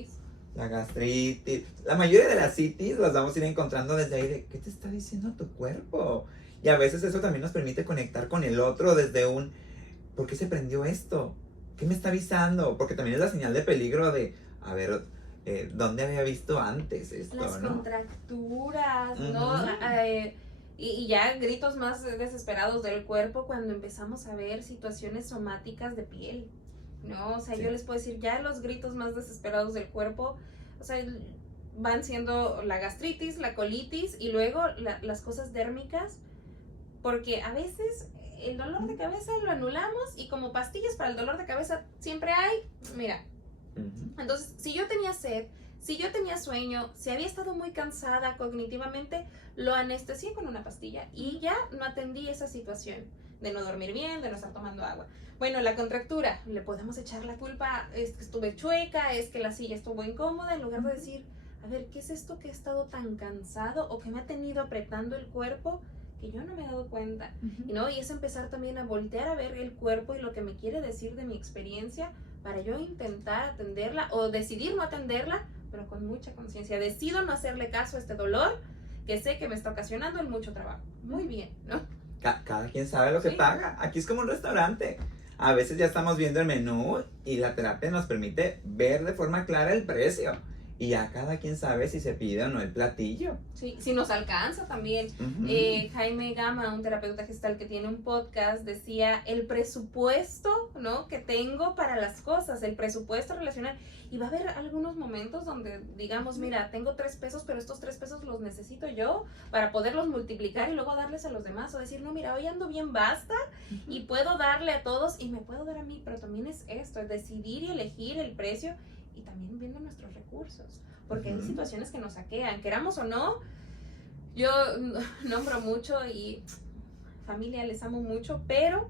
La gastritis. La mayoría de las citis las vamos a ir encontrando desde ahí de, ¿qué te está diciendo tu cuerpo? Y a veces eso también nos permite conectar con el otro desde un, ¿por qué se prendió esto? ¿Qué me está avisando? Porque también es la señal de peligro de, a ver, ¿dónde había visto antes esto, las no? Contracturas, ¿no? Y ya gritos más desesperados del cuerpo cuando empezamos a ver situaciones somáticas de piel, ¿no? O sea, yo les puedo decir, ya los gritos más desesperados del cuerpo, o sea, van siendo la gastritis, la colitis y luego las cosas dérmicas, porque a veces el dolor de cabeza lo anulamos y como pastillas para el dolor de cabeza siempre hay, mira. Entonces, si yo tenía sed, si yo tenía sueño, si había estado muy cansada cognitivamente, lo anestesié con una pastilla y ya no atendí esa situación de no dormir bien, de no estar tomando agua. Bueno, la contractura, le podemos echar la culpa, es que estuve chueca, es que la silla estuvo incómoda, en lugar de decir, a ver, ¿qué es esto que he estado tan cansado o que me ha tenido apretando el cuerpo que yo no me he dado cuenta? ¿No? Y es empezar también a voltear a ver el cuerpo y lo que me quiere decir de mi experiencia para yo intentar atenderla o decidir no atenderla, pero con mucha conciencia. Decido no hacerle caso a este dolor que sé que me está ocasionando el mucho trabajo. Muy bien, ¿no? Cada quien sabe lo que paga. Aquí es como un restaurante. A veces ya estamos viendo el menú y la terapia nos permite ver de forma clara el precio. Y ya cada quien sabe si se pide o no el platillo. Sí, si nos alcanza también. Jaime Gama, un terapeuta gestal que tiene un podcast, decía el presupuesto, ¿no?, que tengo para las cosas, el presupuesto relacional. Y va a haber algunos momentos donde digamos, mira, tengo 3 pesos, pero estos 3 pesos los necesito yo para poderlos multiplicar y luego darles a los demás. O decir, no, mira, hoy ando bien, basta, y puedo darle a todos y me puedo dar a mí. Pero también es esto, es decidir y elegir el precio. Y también viendo nuestros recursos, porque hay situaciones que nos saquean, queramos o no. Yo nombro mucho y familia, les amo mucho, pero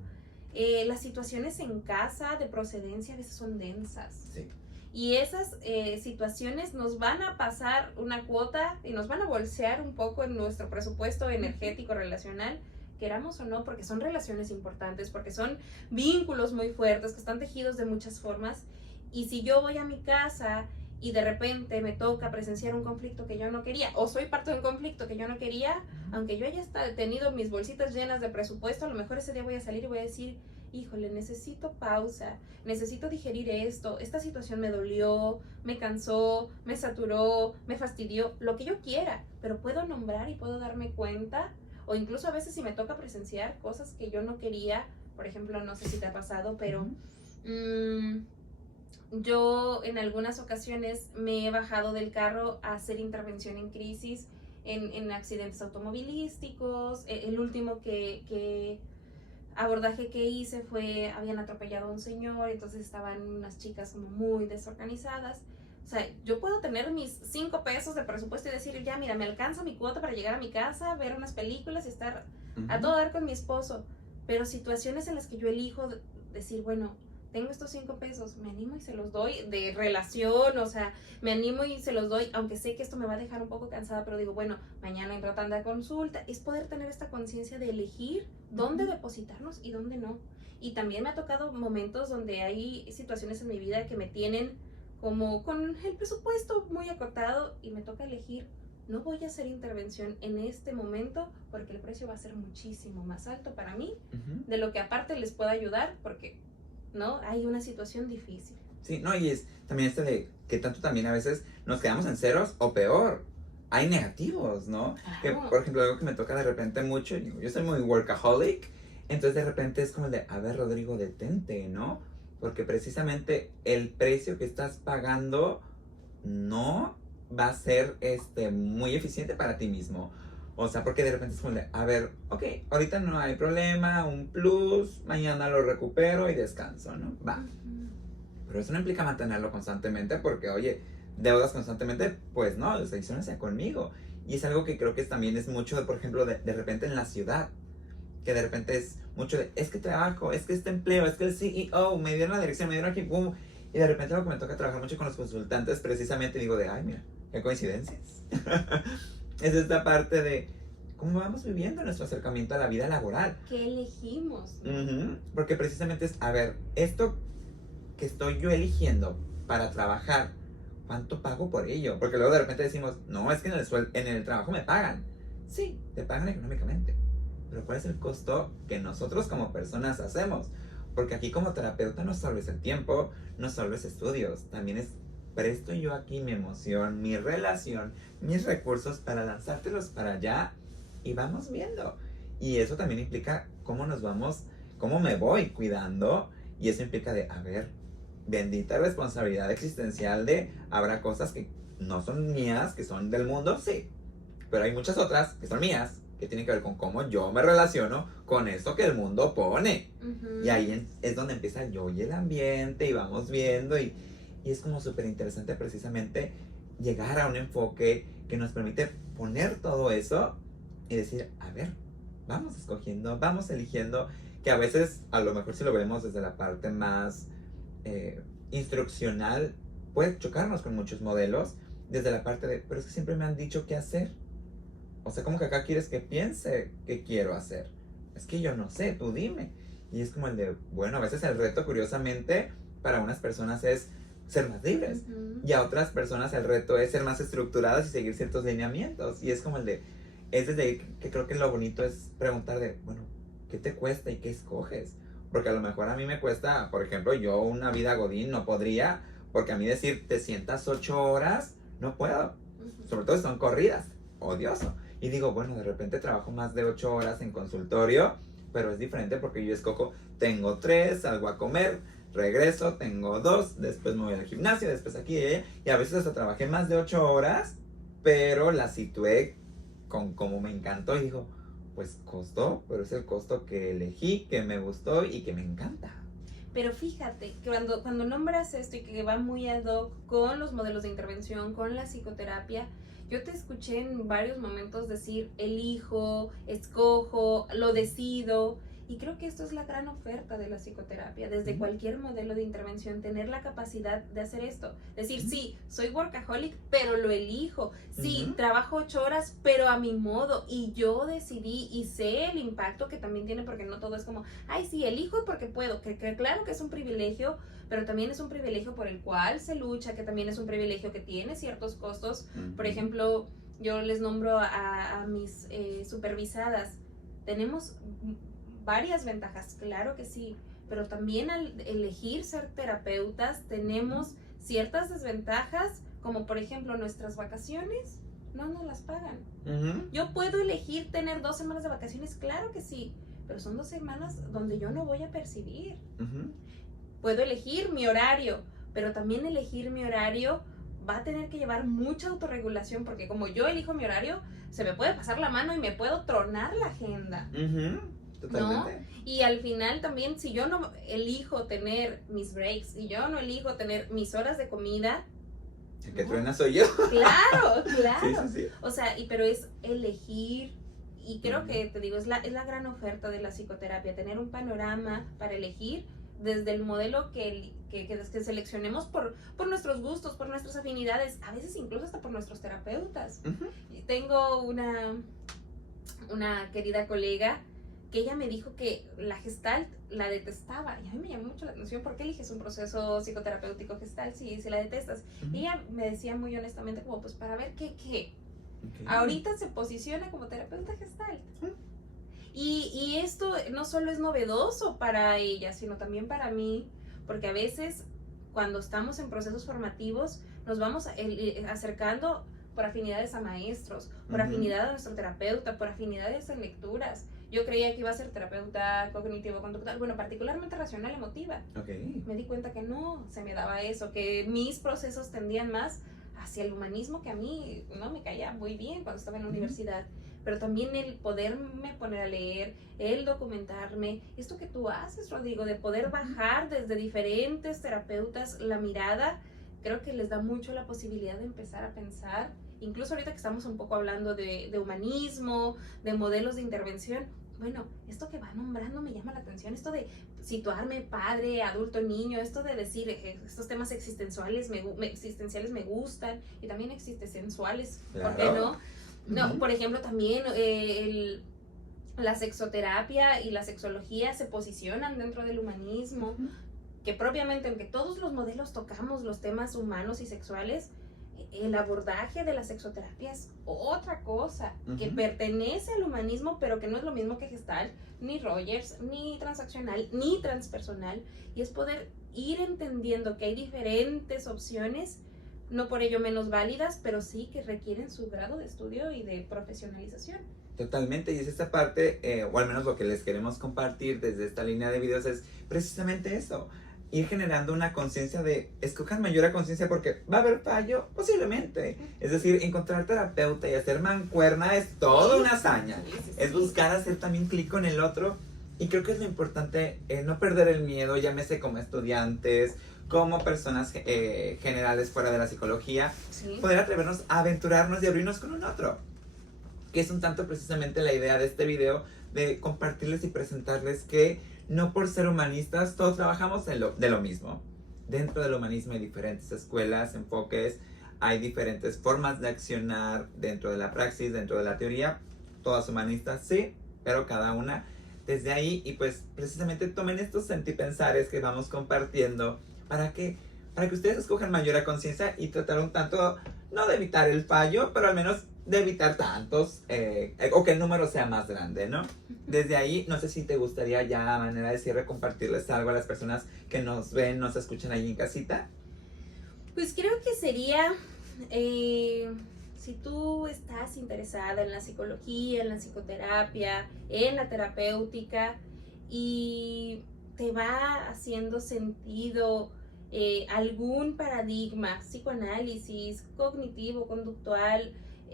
las situaciones en casa de procedencia a veces son densas. Sí. Y esas situaciones nos van a pasar una cuota y nos van a bolsear un poco en nuestro presupuesto energético relacional, queramos o no, porque son relaciones importantes, porque son vínculos muy fuertes que están tejidos de muchas formas. Y si yo voy a mi casa y de repente me toca presenciar un conflicto que yo no quería, o soy parte de un conflicto que yo no quería, aunque yo haya tenido mis bolsitas llenas de presupuesto, a lo mejor ese día voy a salir y voy a decir, híjole, necesito pausa, necesito digerir esto, esta situación me dolió, me cansó, me saturó, me fastidió, lo que yo quiera, pero puedo nombrar y puedo darme cuenta, o incluso a veces si me toca presenciar cosas que yo no quería, por ejemplo, no sé si te ha pasado, pero... yo en algunas ocasiones me he bajado del carro a hacer intervención en crisis, en accidentes automovilísticos. El último abordaje que hice fue, habían atropellado a un señor, entonces estaban unas chicas como muy desorganizadas. O sea, yo puedo tener mis 5 pesos de presupuesto y decir, ya mira, me alcanza mi cuota para llegar a mi casa, ver unas películas y estar a todo dar con mi esposo. Pero situaciones en las que yo elijo decir, bueno, tengo estos 5 pesos, me animo y se los doy, de relación, o sea, me animo y se los doy, aunque sé que esto me va a dejar un poco cansada, pero digo, bueno, mañana entro a tanda consulta, es poder tener esta conciencia de elegir dónde depositarnos y dónde no. Y también me ha tocado momentos donde hay situaciones en mi vida que me tienen como con el presupuesto muy acotado y me toca elegir, no voy a hacer intervención en este momento porque el precio va a ser muchísimo más alto para mí, de lo que aparte les puedo ayudar, porque... ¿no? Hay una situación difícil. Sí, no, y es también de que tanto también a veces nos quedamos en ceros o peor, hay negativos, ¿no? Claro. Que, por ejemplo, algo que me toca de repente mucho, yo soy muy workaholic, entonces de repente es como el de, a ver, Rodrigo, detente, ¿no? Porque precisamente el precio que estás pagando no va a ser muy eficiente para ti mismo. O sea, porque de repente es como de, a ver, ok, ahorita no hay problema, un plus, mañana lo recupero y descanso, ¿no? Va. Pero eso no implica mantenerlo constantemente porque, oye, deudas constantemente, pues no, la adicción sea conmigo. Y es algo que creo que también es mucho, por ejemplo, de repente en la ciudad, que de repente es mucho de, es que trabajo, es que este empleo, es que el CEO me dieron la dirección, me dieron aquí, boom. Y de repente lo que me toca trabajar mucho con los consultantes, precisamente digo de, ay, mira, qué coincidencias. Es esta parte de cómo vamos viviendo nuestro acercamiento a la vida laboral. ¿Qué elegimos? Porque precisamente es, a ver, esto que estoy yo eligiendo para trabajar, ¿cuánto pago por ello? Porque luego de repente decimos, no, es que en el trabajo me pagan. Sí, te pagan económicamente. Pero ¿cuál es el costo que nosotros como personas hacemos? Porque aquí como terapeuta no solo es el tiempo, no solo es estudios, también es presto yo aquí mi emoción, mi relación, mis recursos para lanzártelos para allá y vamos viendo. Y eso también implica cómo nos vamos, cómo me voy cuidando y eso implica de, a ver, bendita responsabilidad existencial de, habrá cosas que no son mías, que son del mundo, sí, pero hay muchas otras que son mías, que tienen que ver con cómo yo me relaciono con esto que el mundo pone. Y ahí es donde empieza el yo y el ambiente y vamos viendo y es como súper interesante precisamente llegar a un enfoque que nos permite poner todo eso y decir, a ver, vamos escogiendo, vamos eligiendo, que a veces a lo mejor si lo vemos desde la parte más instruccional puede chocarnos con muchos modelos, desde la parte de, pero es que siempre me han dicho qué hacer. O sea, ¿cómo que acá quieres que piense qué quiero hacer? Es que yo no sé, tú dime. Y es como el de, bueno, a veces el reto, curiosamente, para unas personas es ser más libres. Y a otras personas el reto es ser más estructuradas y seguir ciertos lineamientos. Y es como el de, es desde ahí que creo que lo bonito es preguntar de, bueno, ¿qué te cuesta y qué escoges? Porque a lo mejor a mí me cuesta, por ejemplo, yo una vida godín no podría, porque a mí decir, te sientas 8 horas, no puedo. Sobre todo si son corridas, odioso. Y digo, bueno, de repente trabajo más de 8 horas en consultorio, pero es diferente porque yo escojo, tengo 3, salgo a comer, regreso, tengo 2, después me voy al gimnasio, después aquí y a veces hasta trabajé más de 8 horas, pero la situé con como me encantó y digo, pues costó, pero es el costo que elegí, que me gustó y que me encanta. Pero fíjate que cuando nombras esto y que va muy ad hoc con los modelos de intervención, con la psicoterapia, yo te escuché en varios momentos decir, elijo, escojo, lo decido. Y creo que esto es la gran oferta de la psicoterapia, desde cualquier modelo de intervención, tener la capacidad de hacer esto. Decir, sí, soy workaholic, pero lo elijo. Sí, trabajo 8 horas, pero a mi modo. Y yo decidí y sé el impacto que también tiene, porque no todo es como, ay, sí, elijo porque puedo. Que claro que es un privilegio, pero también es un privilegio por el cual se lucha, que también es un privilegio que tiene ciertos costos. Por ejemplo, yo les nombro a mis supervisadas. Tenemos varias ventajas, claro que sí, pero también al elegir ser terapeutas tenemos ciertas desventajas, como por ejemplo nuestras vacaciones no nos las pagan. Yo puedo elegir tener 2 semanas de vacaciones, claro que sí, pero son 2 semanas donde yo no voy a percibir. Puedo elegir mi horario, pero también elegir mi horario va a tener que llevar mucha autorregulación, porque como yo elijo mi horario, se me puede pasar la mano y me puedo tronar la agenda. Totalmente. ¿No? Y al final también, si yo no elijo tener mis breaks, si yo no elijo tener mis horas de comida, el que truena soy yo. Claro, claro. Sí. O sea, pero es elegir, y creo que, te digo, es la gran oferta de la psicoterapia, tener un panorama para elegir desde el modelo que seleccionemos por nuestros gustos, por nuestras afinidades, a veces incluso hasta por nuestros terapeutas. Tengo una querida colega que ella me dijo que la Gestalt la detestaba, y a mí me llamó mucho la atención. ¿Por qué eliges un proceso psicoterapéutico Gestalt si la detestas? Y ella me decía muy honestamente como, pues para ver qué. Ahorita se posiciona como terapeuta Gestalt. Y esto no solo es novedoso para ella, sino también para mí, porque a veces cuando estamos en procesos formativos nos vamos acercando por afinidades a maestros, por afinidad a nuestro terapeuta, por afinidades en lecturas. Yo creía que iba a ser terapeuta cognitivo-conductual, bueno, particularmente racional-emotiva. Me di cuenta que no se me daba eso, que mis procesos tendían más hacia el humanismo, que a mí no me caía muy bien cuando estaba en la universidad. Pero también el poderme poner a leer, el documentarme, esto que tú haces, Rodrigo, de poder bajar desde diferentes terapeutas la mirada, creo que les da mucho la posibilidad de empezar a pensar, incluso ahorita que estamos un poco hablando de humanismo, de modelos de intervención. Bueno, esto que va nombrando me llama la atención, esto de situarme padre, adulto, niño, esto de decir estos temas existenciales me gustan, y también existenciales, ¿por qué no? No, por ejemplo, también la sexoterapia y la sexología se posicionan dentro del humanismo, que propiamente, aunque todos los modelos tocamos los temas humanos y sexuales, el abordaje de la sexoterapia es otra cosa, que pertenece al humanismo, pero que no es lo mismo que Gestalt, ni Rogers, ni transaccional, ni transpersonal, y es poder ir entendiendo que hay diferentes opciones, no por ello menos válidas, pero sí que requieren su grado de estudio y de profesionalización. Totalmente, y es esta parte, o al menos lo que les queremos compartir desde esta línea de videos es precisamente eso, ir generando una conciencia de, escojan mayor conciencia porque va a haber fallo, posiblemente. Es decir, encontrar terapeuta y hacer mancuerna es toda una hazaña. Es buscar hacer también clic con el otro, y creo que es lo importante, no perder el miedo, llámese como estudiantes, como personas generales fuera de la psicología, poder atrevernos a aventurarnos y abrirnos con un otro. Que es un tanto precisamente la idea de este video, de compartirles y presentarles que no por ser humanistas todos trabajamos de lo mismo. Dentro del humanismo hay diferentes escuelas, enfoques, hay diferentes formas de accionar dentro de la praxis, dentro de la teoría. Todas humanistas, sí, pero cada una desde ahí, y pues precisamente tomen estos sentipensares que vamos compartiendo para que ustedes escojan mayor conciencia y tratar un tanto, no de evitar el fallo, pero al menos de evitar tantos, o que el número sea más grande, ¿no? Desde ahí, no sé si te gustaría ya a manera de cierre compartirles algo a las personas que nos ven, nos escuchan ahí en casita. Pues creo que sería, si tú estás interesada en la psicología, en la psicoterapia, en la terapéutica, y te va haciendo sentido algún paradigma, psicoanálisis, cognitivo, conductual,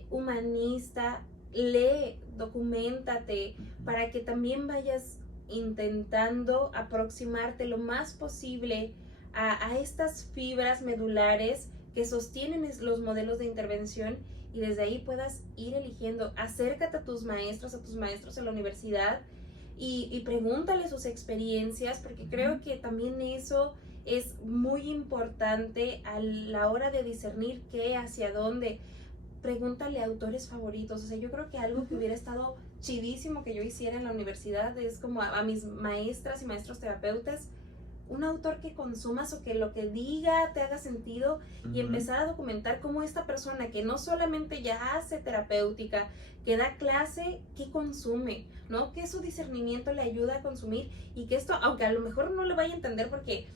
humanista, lee, documéntate, para que también vayas intentando aproximarte lo más posible a estas fibras medulares que sostienen los modelos de intervención, y desde ahí puedas ir eligiendo. Acércate a tus maestros en la universidad y pregúntale sus experiencias, porque creo que también eso es muy importante a la hora de discernir qué, hacia dónde. Pregúntale a autores favoritos. O sea, yo creo que algo que hubiera estado chidísimo que yo hiciera en la universidad es como a mis maestras y maestros terapeutas, un autor que consumas o que lo que diga te haga sentido, y empezar a documentar cómo esta persona que no solamente ya hace terapéutica, que da clase, que consume, ¿no? Que su discernimiento le ayuda a consumir, y que esto, aunque a lo mejor no le vaya a entender porque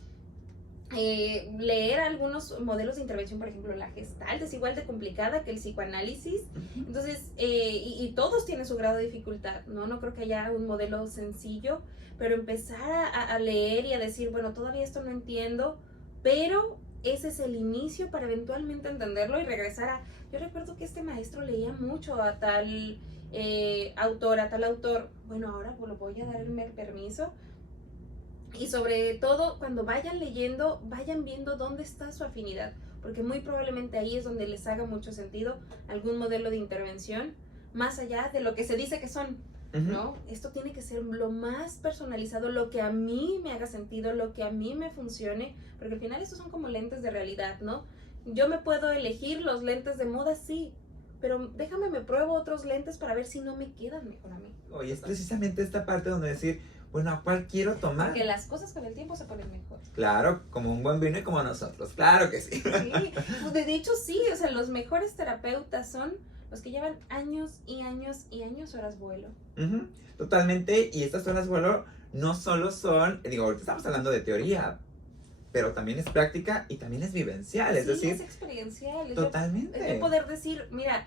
leer algunos modelos de intervención, por ejemplo la Gestalt es igual de complicada que el psicoanálisis, entonces y todos tienen su grado de dificultad, no creo que haya un modelo sencillo, pero empezar a leer y a decir, bueno, todavía esto no entiendo, pero ese es el inicio para eventualmente entenderlo y regresar yo recuerdo que este maestro leía mucho a tal autor, bueno, ahora lo voy a dar el permiso. Y sobre todo, cuando vayan leyendo, vayan viendo dónde está su afinidad, porque muy probablemente ahí es donde les haga mucho sentido algún modelo de intervención, más allá de lo que se dice que son, ¿no? Esto tiene que ser lo más personalizado, lo que a mí me haga sentido, lo que a mí me funcione, porque al final estos son como lentes de realidad, ¿no? Yo me puedo elegir los lentes de moda, sí, pero déjame me pruebo otros lentes para ver si no me quedan mejor a mí. Oye, es precisamente esta parte donde decir, bueno, ¿a cuál quiero tomar? Porque las cosas con el tiempo se ponen mejor. Claro, como un buen vino y como nosotros, claro que sí. Sí, de hecho sí, o sea, los mejores terapeutas son los que llevan años y años y años horas vuelo. Totalmente, y estas horas vuelo no solo son, digo, ahorita estamos hablando de teoría, pero también es práctica y también es vivencial, es decir, es experiencial. Totalmente. Es de poder decir, mira,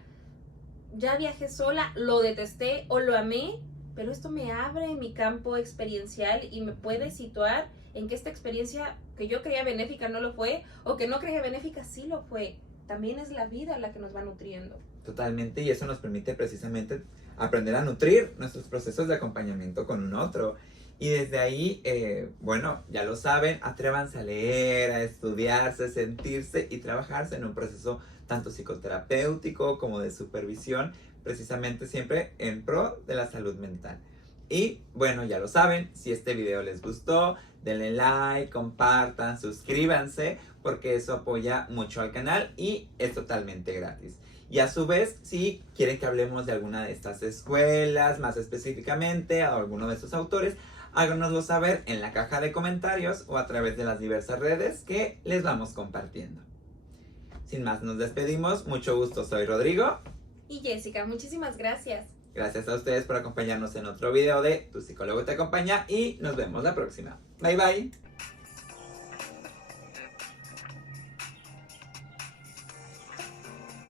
ya viajé sola, lo detesté o lo amé, pero esto me abre mi campo experiencial y me puede situar en que esta experiencia que yo creía benéfica no lo fue, o que no creía benéfica sí lo fue. También es la vida la que nos va nutriendo. Totalmente, y eso nos permite precisamente aprender a nutrir nuestros procesos de acompañamiento con un otro. Y desde ahí, bueno, ya lo saben, atrévanse a leer, a estudiarse, sentirse y trabajarse en un proceso tanto psicoterapéutico como de supervisión, precisamente siempre en pro de la salud mental. Y bueno, ya lo saben, si este video les gustó, denle like, compartan, suscríbanse, porque eso apoya mucho al canal y es totalmente gratis. Y a su vez, si quieren que hablemos de alguna de estas escuelas, más específicamente, o alguno de estos autores, háganoslo saber en la caja de comentarios o a través de las diversas redes que les vamos compartiendo. Sin más, nos despedimos. Mucho gusto, soy Rodrigo. Y Jessica, muchísimas gracias. Gracias a ustedes por acompañarnos en otro video de Tu Psicólogo Te Acompaña y nos vemos la próxima. Bye bye.